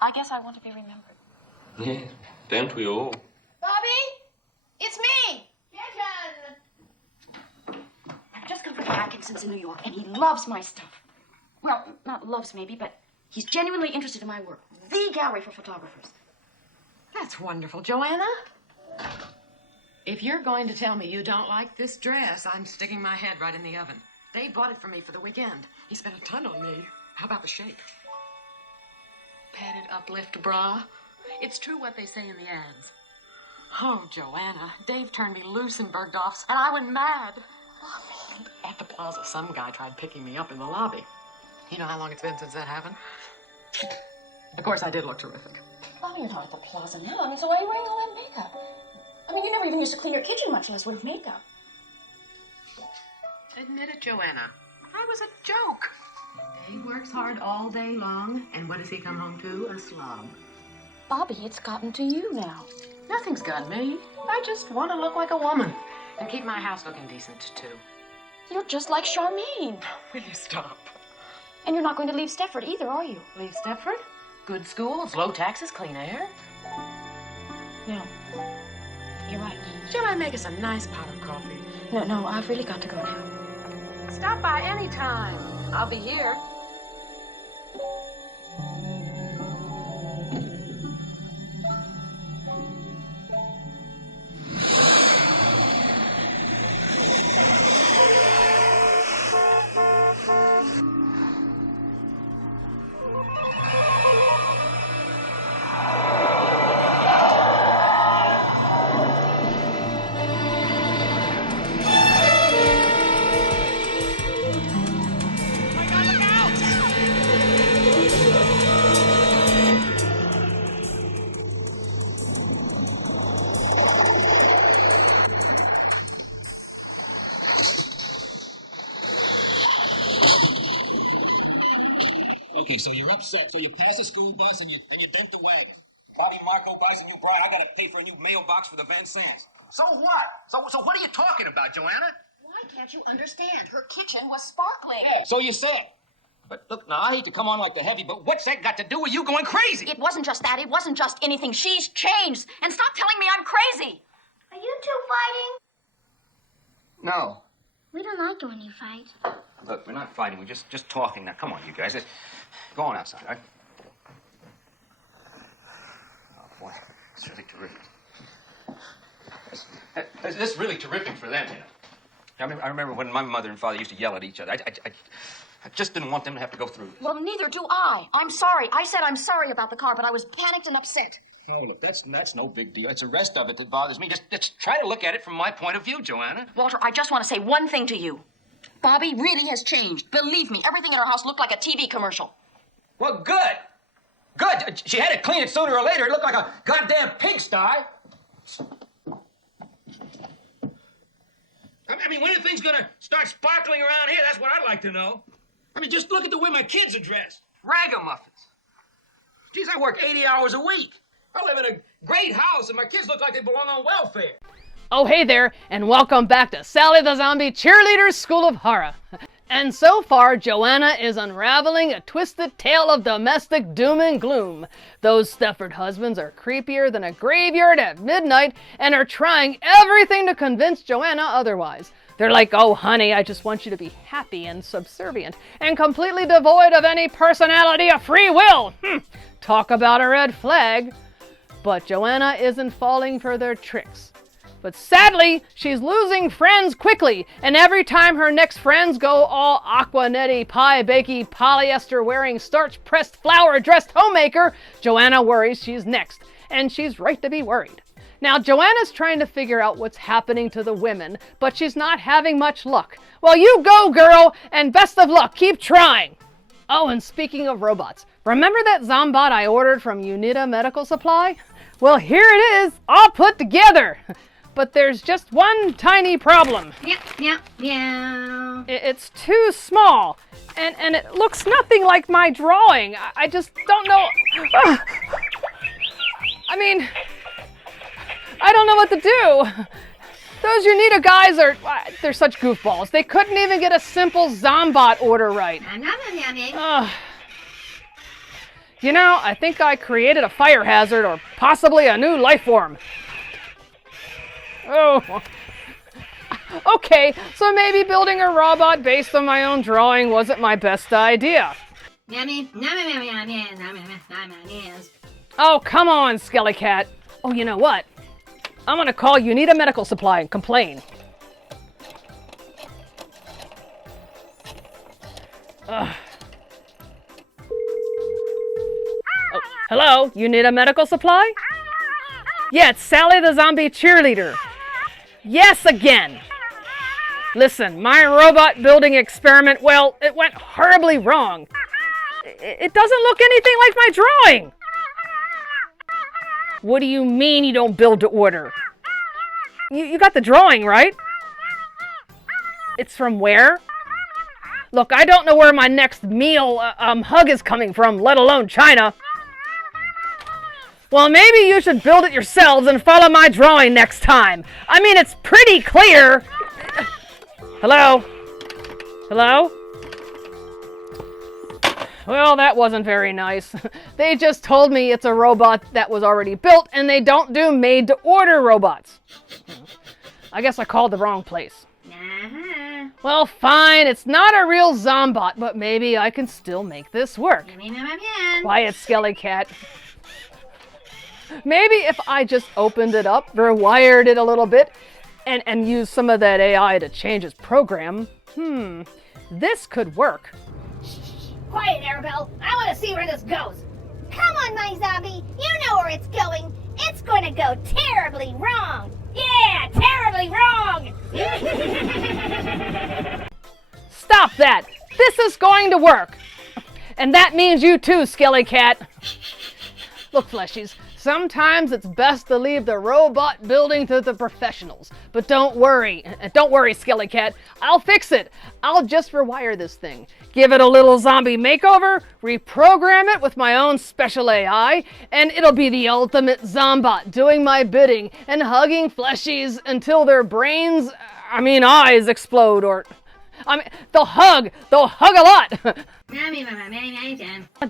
I guess I want to be remembered. Yes, don't we all? Bobby, it's me. I've just come from Atkinson's in New York, and he loves my stuff. Well, not loves maybe, but he's genuinely interested in my work. The gallery for photographers. That's wonderful, Joanna. If you're going to tell me you don't like this dress, I'm sticking my head right in the oven. Dave bought it for me for the weekend. He spent a ton on me. How about the shape? Padded uplift bra. It's true what they say in the ads. Oh, Joanna, Dave turned me loose in Bergdorf's, and I went mad. At the plaza, some guy tried picking me up in the lobby. You know how long it's been since that happened? Of course, I did look terrific. Bobby, you're not at the plaza now. I mean, so why are you wearing all that makeup? I mean, you never even used to clean your kitchen, much less with makeup. Admit it, Joanna. I was a joke. Dave works hard all day long, and what does he come home to? A slob. Bobby, it's gotten to you now. Nothing's got me. I just want to look like a woman and keep my house looking decent, too. You're just like Charmaine. Will you stop? And you're not going to leave Stepford either, are you? Leave Stepford? Good schools, low taxes, clean air. No. You're right. Shall I make us a nice pot of coffee? No, I've really got to go now. Stop by any time. I'll be here. Okay, so you're upset, so you pass the school bus and you dent the wagon. Bobby Marco buys a new bra. I gotta pay for a new mailbox for the Van Sands. So what? So what are you talking about, Joanna? Why can't you understand? Her kitchen was sparkling. So you said. But look, now, I hate to come on like the heavy, but what's that got to do with you going crazy? It wasn't just that. It wasn't just anything. She's changed. And stop telling me I'm crazy. Are you two fighting? No. We don't like it when you fight. Look, we're not fighting. We're just talking. Now, come on, you guys. Go on outside, all right? Oh, boy. It's really terrific. This is really terrific for them, you know. I remember when my mother and father used to yell at each other. I just didn't want them to have to go through this. Well, neither do I. I'm sorry. I said I'm sorry about the car, but I was panicked and upset. Oh, look, that's no big deal. It's the rest of it that bothers me. Just try to look at it from my point of view, Joanna. Walter, I just want to say one thing to you. Bobby really has changed. Believe me, everything in her house looked like a TV commercial. Well, good. Good. She had to clean it sooner or later. It looked like a goddamn pigsty. I mean, when are things gonna start sparkling around here? That's what I'd like to know. I mean, just look at the way my kids are dressed. Ragamuffins. Geez, I work 80 hours a week. I live in a great house, and my kids look like they belong on welfare. Oh, hey there, and welcome back to Sally the Zombie Cheerleader's School of Horror. And so far, Joanna is unraveling a twisted tale of domestic doom and gloom. Those Stepford husbands are creepier than a graveyard at midnight and are trying everything to convince Joanna otherwise. They're like, oh, honey, I just want you to be happy and subservient and completely devoid of any personality or free will. Talk about a red flag. But Joanna isn't falling for their tricks. But sadly, she's losing friends quickly, and every time her next friends go all aquanetti, pie bakey, polyester wearing, starch pressed, flower dressed homemaker, Joanna worries she's next, and she's right to be worried. Now, Joanna's trying to figure out what's happening to the women, but she's not having much luck. Well, you go, girl, and best of luck. Keep trying. Oh, and speaking of robots, remember that Zombot I ordered from Unita Medical Supply? Well, here it is, all put together. But there's just one tiny problem. Yeah. It's too small, and it looks nothing like my drawing. I just don't know. I mean, I don't know what to do. Those Unita guys they're such goofballs. They couldn't even get a simple Zombot order right. You know, I think I created a fire hazard or possibly a new life form. Oh. Okay, so maybe building a robot based on my own drawing wasn't my best idea. Oh, come on, SkeleKat. Oh, you know what? I'm gonna call Unita Medical Supply and complain. Ugh. Oh, hello, Unita Medical Supply? Yeah, it's Sally the Zombie Cheerleader. Yes, again. Listen, my robot building experiment, well, it went horribly wrong. It doesn't look anything like my drawing. What do you mean you don't build to order? You got the drawing, right? It's from where? Look, I don't know where my next meal hug is coming from, let alone China. Well, maybe you should build it yourselves and follow my drawing next time. I mean, it's pretty clear. Hello? Hello? Well, that wasn't very nice. They just told me it's a robot that was already built and they don't do made-to-order robots. I guess I called the wrong place. Well, fine, it's not a real Zombot, but maybe I can still make this work. Quiet, SkeleKat. Maybe if I just opened it up, rewired it a little bit, and used some of that AI to change its program, this could work. Quiet, Arabelle. I want to see where this goes. Come on, my zombie. You know where it's going. It's going to go terribly wrong. Yeah, terribly wrong. Stop that. This is going to work. And that means you too, SkeleKat. Look, fleshies. Sometimes it's best to leave the robot building to the professionals. But don't worry, SkeleKat. I'll fix it. I'll just rewire this thing. Give it a little zombie makeover, reprogram it with my own special AI, and it'll be the ultimate Zombot doing my bidding and hugging fleshies until their eyes explode, or... they'll hug a lot.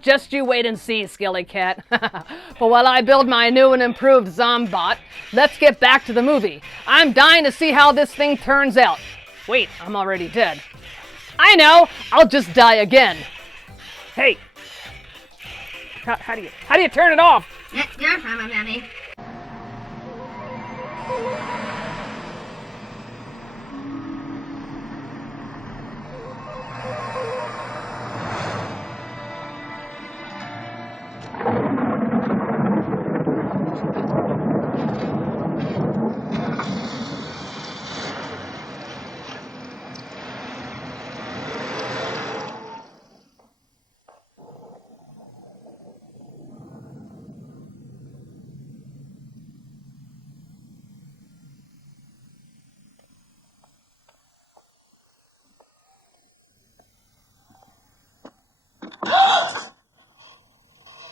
Just you wait and see, SkeleKat. But while I build my new and improved Zombot, let's get back to the movie. I'm dying to see how this thing turns out. Wait, I'm already dead. I know, I'll just die again. Hey, how do you turn it off?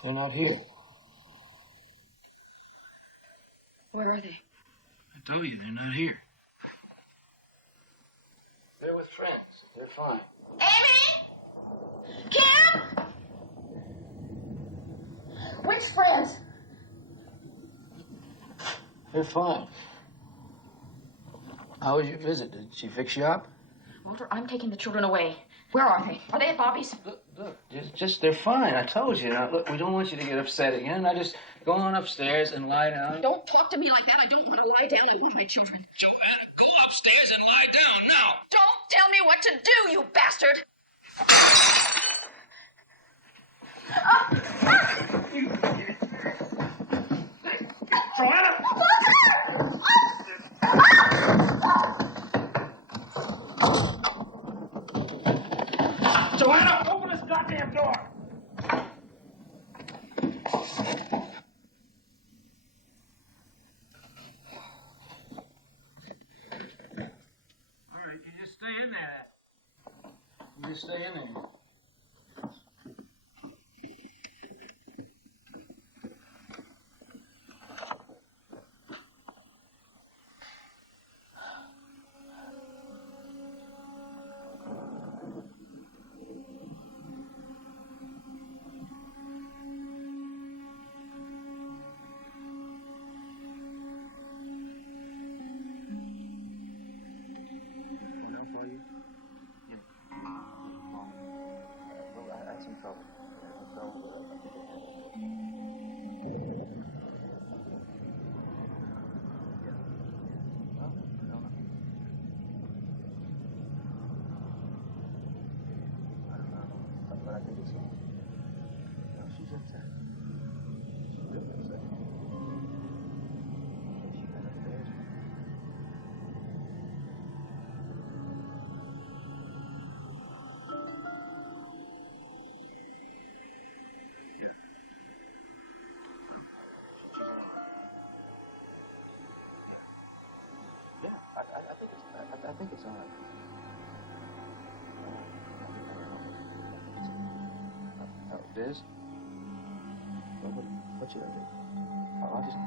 They're not here. Where are they? I told you, they're not here. They're with friends. They're fine. Amy! Kim! Which friends? They're fine. How was your visit? Did she fix you up? Walter, I'm taking the children away. Where are they? Are they at Bobby's? Look, just they're fine. I told you. Now, look, we don't want you to get upset again. Now, just go on upstairs and lie down. Don't talk to me like that. I don't want to lie down. I want my children. Joanna, go upstairs and lie down now. Don't tell me what to do, you bastard! Joanna! Joanna, open this goddamn door! You stay in there. think it's all right. Oh, it is? Well, what should I do? Oh, I'll just...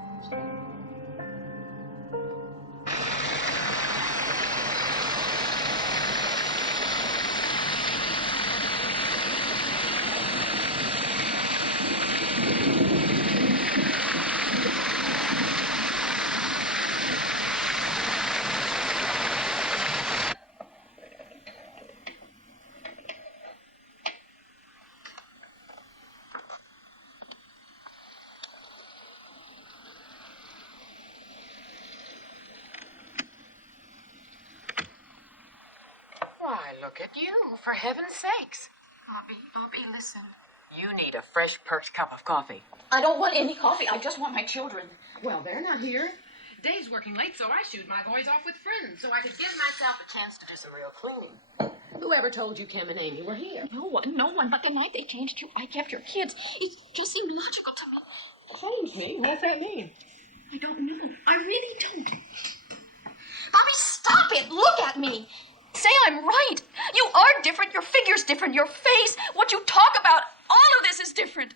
Why, look at you, for heaven's sakes. Bobby, listen. You need a fresh perched cup of coffee. I don't want any coffee. I just want my children. Well, they're not here. Dave's working late, so I shooed my boys off with friends so I could give myself a chance to do some real cleaning. Whoever told you Kim and Amy were here? No one. But the night they changed you, I kept your kids. It just seemed logical to me. Change me? What's that mean? I don't know. I really don't. Bobby, stop it! Look at me! Say I'm right. You are different. Your figure's different. Your face, what you talk about, all of this is different.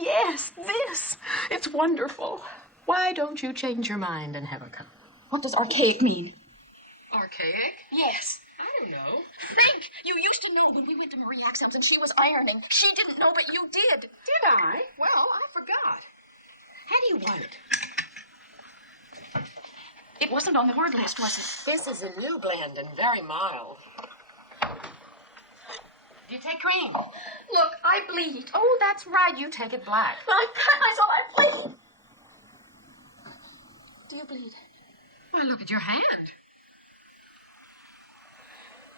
Yes, this. It's wonderful. Why don't you change your mind and have a cup? What does archaic mean? Archaic? Yes. I don't know. Think! You used to know when we went to Marie Axel's and she was ironing. She didn't know, but you did. Did I? Well, I forgot. How do you want it? It wasn't on the word list, was it? This is a new blend and very mild. Do you take cream? Look, I bleed. Oh, that's right. You take it black. I cut myself. I bleed. Do you bleed? Well, look at your hand.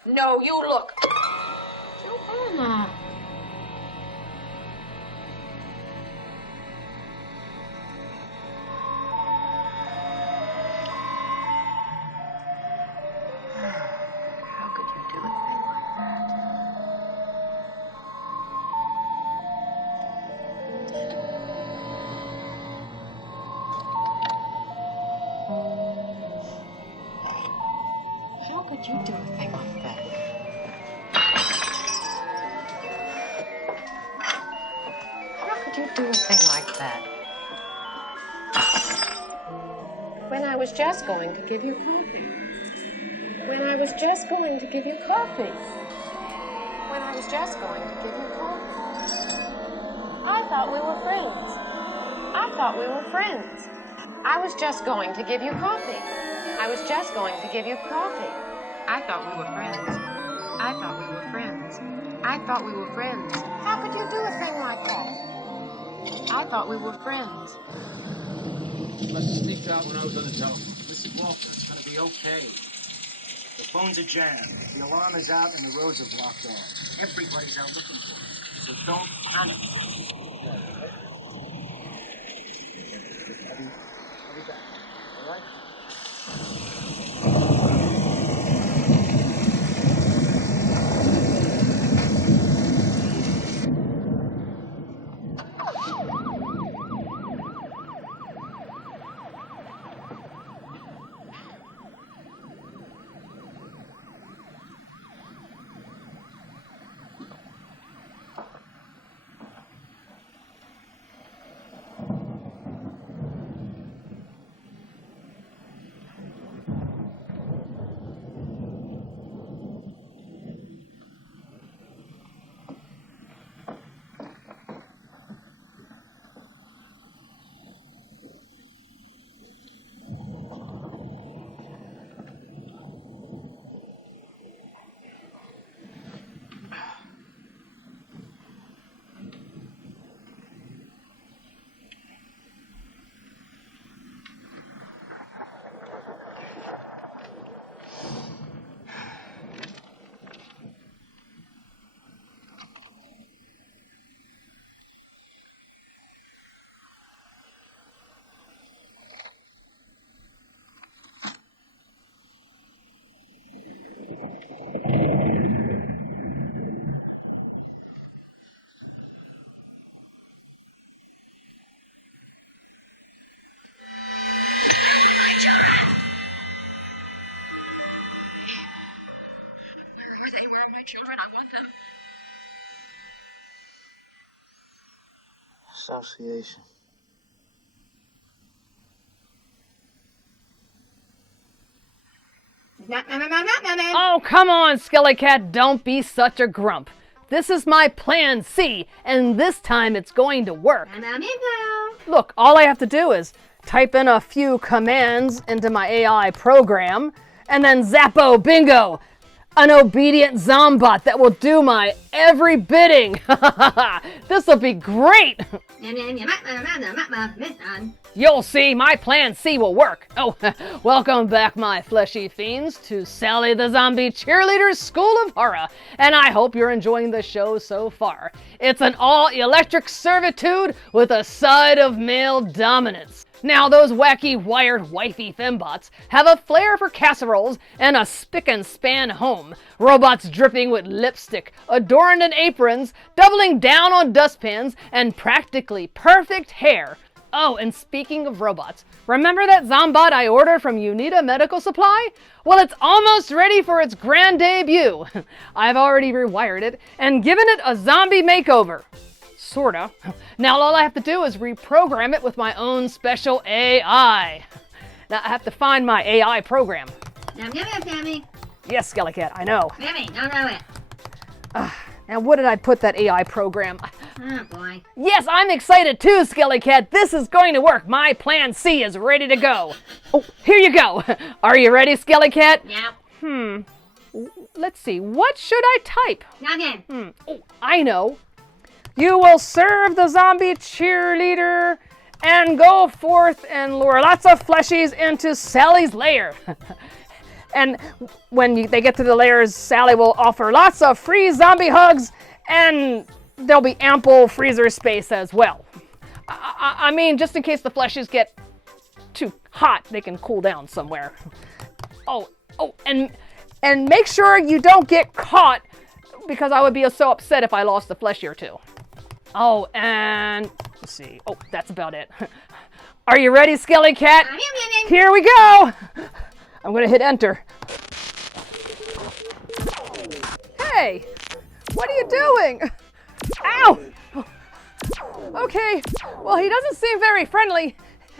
No, you look. Joanna. How could you do a thing like that? How could you do a thing like that? How could you do a thing like that? When I was just going to give you coffee. When I was just going to give you coffee. When I was just going to give you coffee. I thought we were friends. I thought we were friends. I was just going to give you coffee. I was just going to give you coffee. I thought we were friends. I thought we were friends. I thought we were friends. How could you do a thing like that? I thought we were friends. You must have sneaked out when I was on the telephone. Listen, Walter, it's gonna be okay. The phones are jammed. The alarm is out and the roads are blocked off. Everybody's out looking for us. So don't panic. I'll be back. All right? children. I want them. Association. Oh, come on, SkeleKat, don't be such a grump. This is my plan C, and this time it's going to work. Look, all I have to do is type in a few commands into my AI program, and then zappo bingo! An obedient zombot that will do my every bidding. This'll be great. You'll see, my plan C will work. Oh, welcome back, my fleshy fiends, to Sally the Zombie Cheerleader's School of Horror, and I hope you're enjoying the show so far. It's an all-electric servitude with a side of male dominance. Now, those wacky, wired, wifey fembots have a flair for casseroles and a spick-and-span home. Robots dripping with lipstick, adorned in aprons, doubling down on dustpans, and practically perfect hair. Oh, and speaking of robots, remember that Zombot I ordered from Unita Medical Supply? Well, it's almost ready for its grand debut. I've already rewired it and given it a zombie makeover. Sorta. Now all I have to do is reprogram it with my own special AI. Now I have to find my AI program. Yes, SkeleKat, I know. Now what did I put that AI program? Oh boy. Yes, I'm excited too, SkeleKat. This is going to work. My plan C is ready to go. Oh, here you go. Are you ready, SkeleKat? Yep. Let's see. What should I type? Nothing. Oh, I know. You will serve the zombie cheerleader and go forth and lure lots of fleshies into Sally's lair. And when they get to the lairs, Sally will offer lots of free zombie hugs, and there'll be ample freezer space as well. I mean, just in case the fleshies get too hot, they can cool down somewhere. Oh, and make sure you don't get caught, because I would be so upset if I lost a fleshie or two. Oh, and let's see. Oh, that's about it. Are you ready, SkeleKat? Here we go. I'm gonna hit enter. Hey, what are you doing? Ow! Okay, well, he doesn't seem very friendly,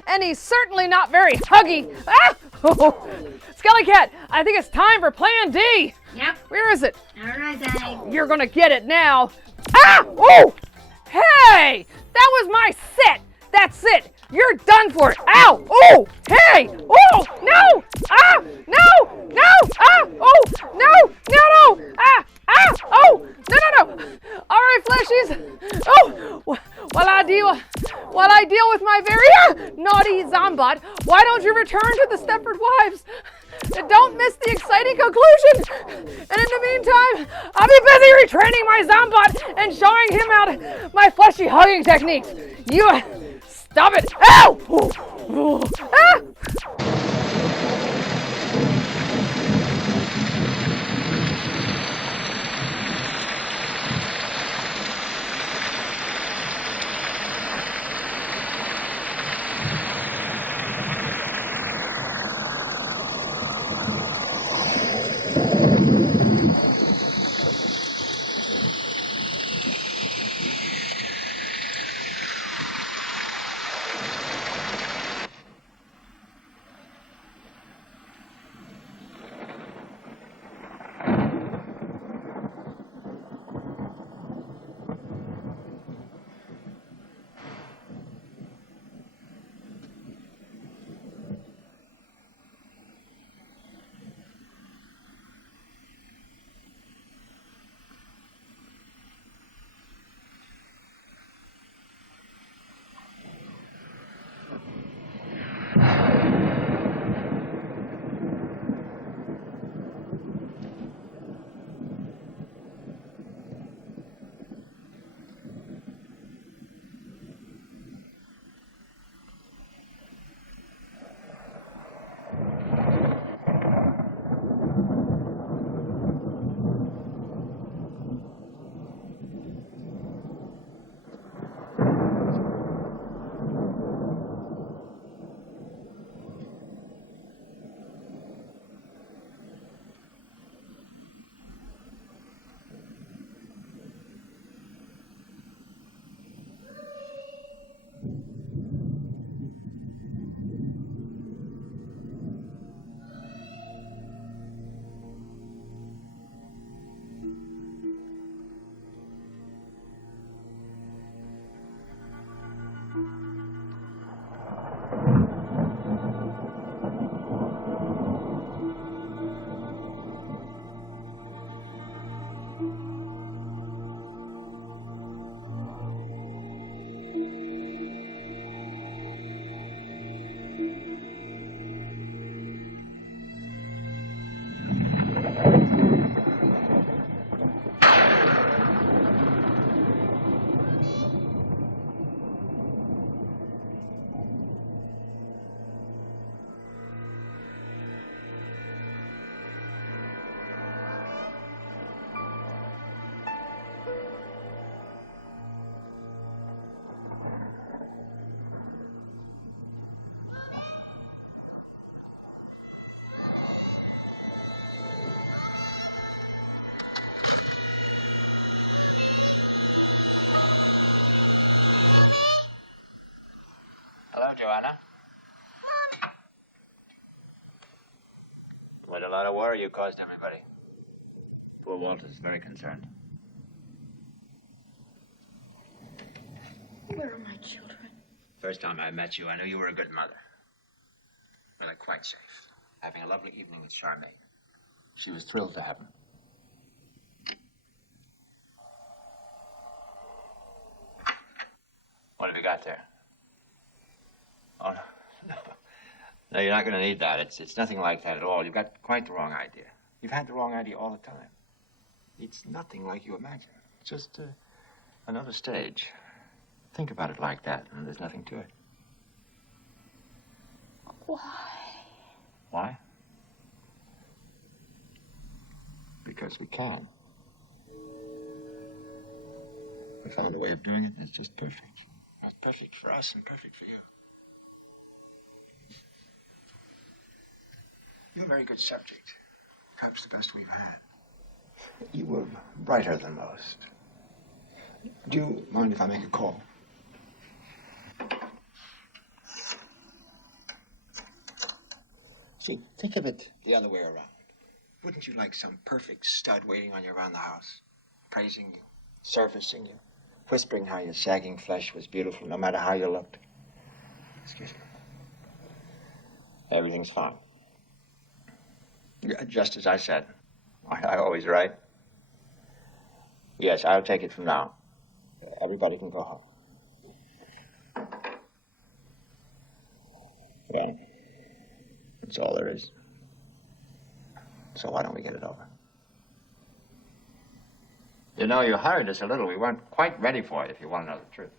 and he's certainly not very huggy. Ah! SkeleKat, I think it's time for Plan D. Yep. Where is it? All right, Daddy. You're gonna get it now. Ah! Oh! Hey! That was my set! That's it! You're done for it! Ow! Oh! Hey! Oh! No! Ah! No! No! Ah! Oh! No! No! No! Ah! Ah! Oh! No! No! No! All right, fleshies. Oh! While I deal with my very naughty Zombot, why don't you return to the Stepford wives? And don't miss the exciting conclusion. And in the meantime, I'll be busy retraining my Zombot and showing him out my fleshy hugging techniques. You stop it! Ow! Ah! Joanna. What a lot of worry you caused everybody. Poor Walter's very concerned. Where are my children? First time I met you, I knew you were a good mother. Well, they're quite safe. Having a lovely evening with Charmaine. She was thrilled to have him. What have you got there? Oh, no. No, you're not going to need that. It's nothing like that at all. You've got quite the wrong idea. You've had the wrong idea all the time. It's nothing like you imagine. It's just another stage. Think about it like that, and there's nothing to it. Why? Why? Because we can. We found a way of doing it, and it's just perfect. It's perfect for us and perfect for you. You're a very good subject. Perhaps the best we've had. You were brighter than most. Do you mind if I make a call? See, think of it the other way around. Wouldn't you like some perfect stud waiting on you around the house? Praising you, servicing you, whispering how your sagging flesh was beautiful no matter how you looked. Excuse me. Everything's fine. Just as I said. I always right. Yes, I'll take it from now. Everybody can go home. Well, that's all there is. So why don't we get it over? You know, you hurried us a little. We weren't quite ready for it, if you want to know the truth.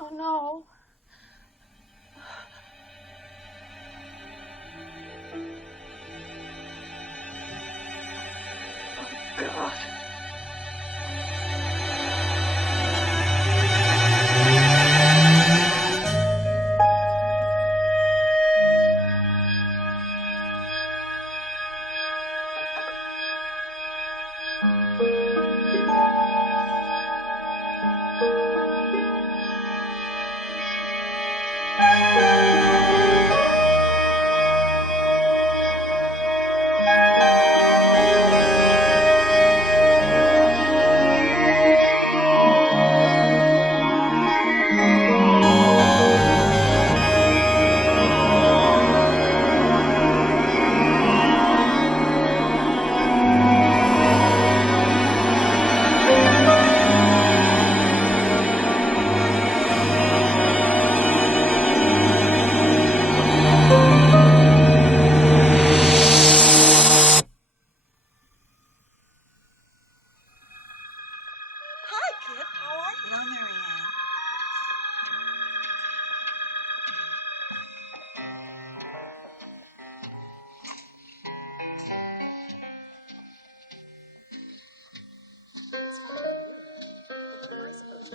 Oh, no. Oh, God.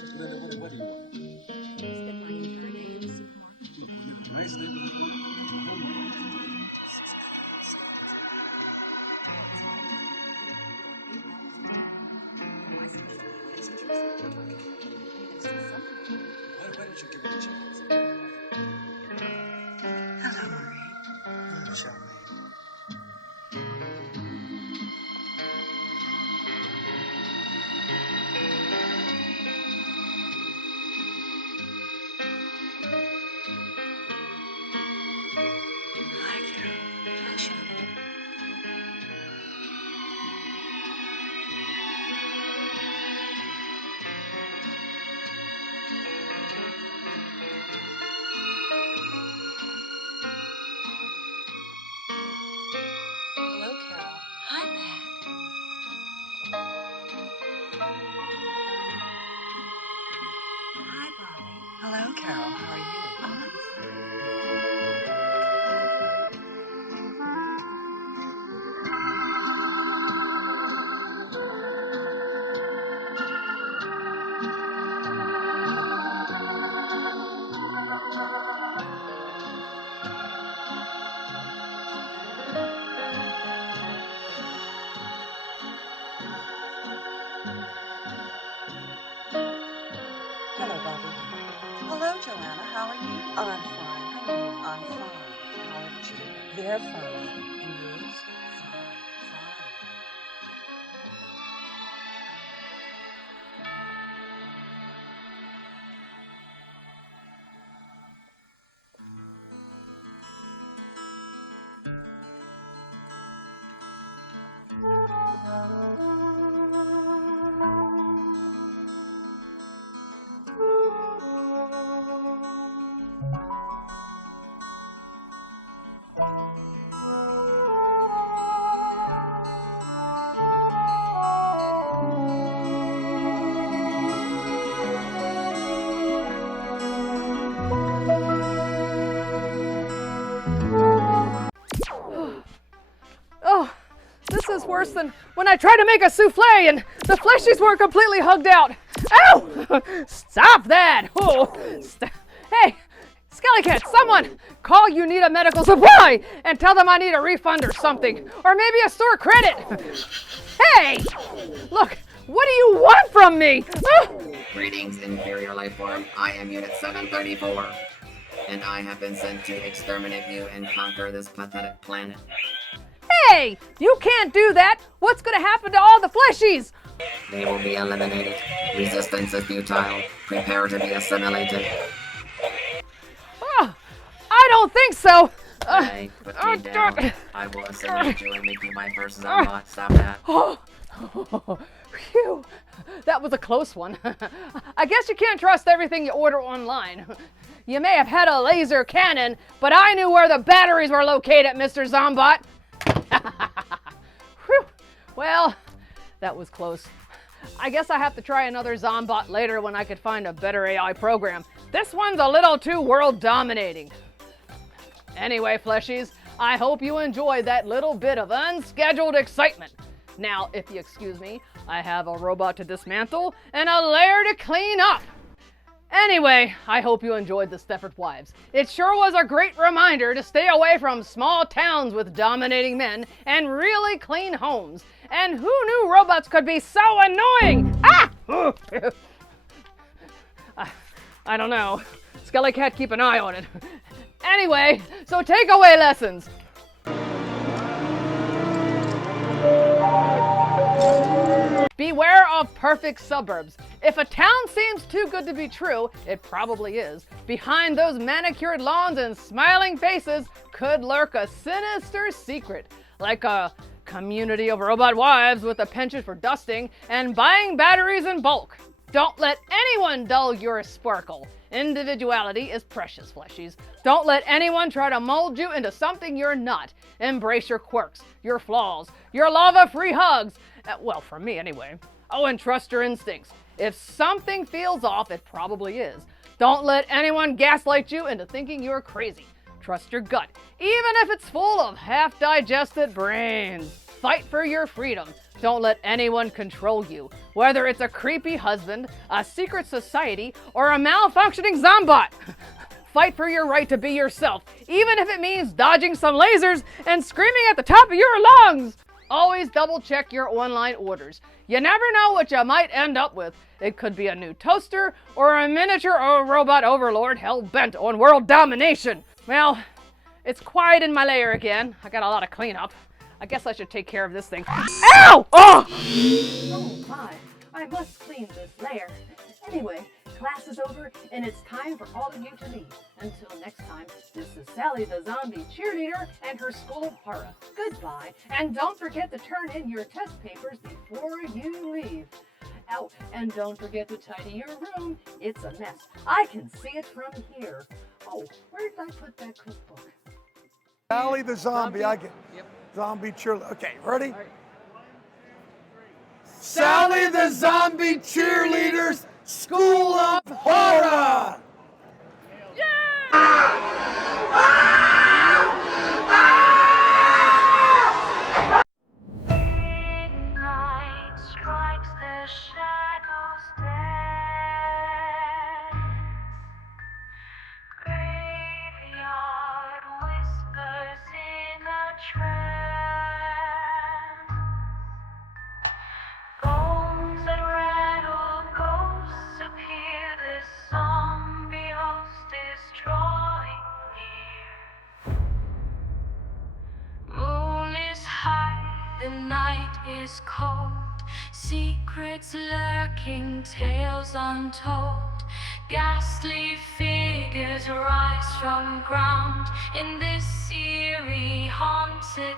Linda, what do you want? Spend my entire day in the soup Why don't you give it a chance? Hello, Marie. Hello, Charmaine. Hi, Carol. Hi, Charmaine. Hello, Carol. Hi, Pat. Hi, Bobby. Hello, Carol. How are you? Hello, Bobby. Hello, Joanna. How are you? I'm fine. How are you? I'm fine. How are you? They're fine. And yours? Fine. Oh, this is worse than when I tried to make a souffle and the fleshies weren't completely hugged out. Ow! Stop that! Oh, hey, SkeleKat, someone call You Need a Medical Supply and tell them I need a refund or something. Or maybe a store credit. Hey! Look, what do you want from me? Greetings, inferior life form. I am Unit 734, and I have been sent to exterminate you and conquer this pathetic planet. Hey, you can't do that. What's gonna happen to all the fleshies? They will be eliminated. Resistance is futile. Prepare to be assimilated. Oh, I don't think so. Hey, put me down. I will assimilate you and make you my first Zombot. Stop that. Oh, phew. That was a close one. I guess you can't trust everything you order online. You may have had a laser cannon, but I knew where the batteries were located, Mr. Zombot. Whew. Well, that was close. I guess I have to try another Zombot later when I could find a better AI program. This one's a little too world dominating. Anyway, fleshies, I hope you enjoyed that little bit of unscheduled excitement. Now, if you excuse me, I have a robot to dismantle and a lair to clean up. Anyway, I hope you enjoyed the Stepford Wives. It sure was a great reminder to stay away from small towns with dominating men and really clean homes. And who knew robots could be so annoying? Ah! I don't know. SkeleKat, keep an eye on it. Anyway, so takeaway lessons. Beware of perfect suburbs. If a town seems too good to be true, it probably is. Behind those manicured lawns and smiling faces could lurk a sinister secret, like a community of robot wives with a penchant for dusting and buying batteries in bulk. Don't let anyone dull your sparkle. Individuality is precious, fleshies. Don't let anyone try to mold you into something you're not. Embrace your quirks, your flaws, your lava-free hugs. Well, from me anyway. Oh, and trust your instincts. If something feels off, it probably is. Don't let anyone gaslight you into thinking you're crazy. Trust your gut, even if it's full of half-digested brains. Fight for your freedom. Don't let anyone control you, whether it's a creepy husband, a secret society, or a malfunctioning zombot. Fight for your right to be yourself, even if it means dodging some lasers and screaming at the top of your lungs. Always double check your online orders. You never know what you might end up with. It could be a new toaster or a miniature robot overlord hell-bent on world domination. Well, it's quiet in my lair again. I got a lot of cleanup. I guess I should take care of this thing. Ow! Oh! Oh my, I must clean this lair. Anyway, class is over and it's time for all of you to leave. Until next time, this is Sally the zombie cheerleader and her school of horror. Goodbye, and don't forget to turn in your test papers before you leave. Oh, and don't forget to tidy your room. It's a mess. I can see it from here. Oh, where did I put that cookbook? Sally the zombie. I get zombie cheerleader. Okay, ready? Right. Sally the zombie cheerleaders, School of Horror. Midnight strikes, the shadows dance. Graveyard whispers in a trance. Bones that rattle, ghosts appear. This zombie host is drawing near. Moon is high, the night is cold. Secrets lurking, tales untold. Ghastly figures rise from ground in this eerie haunted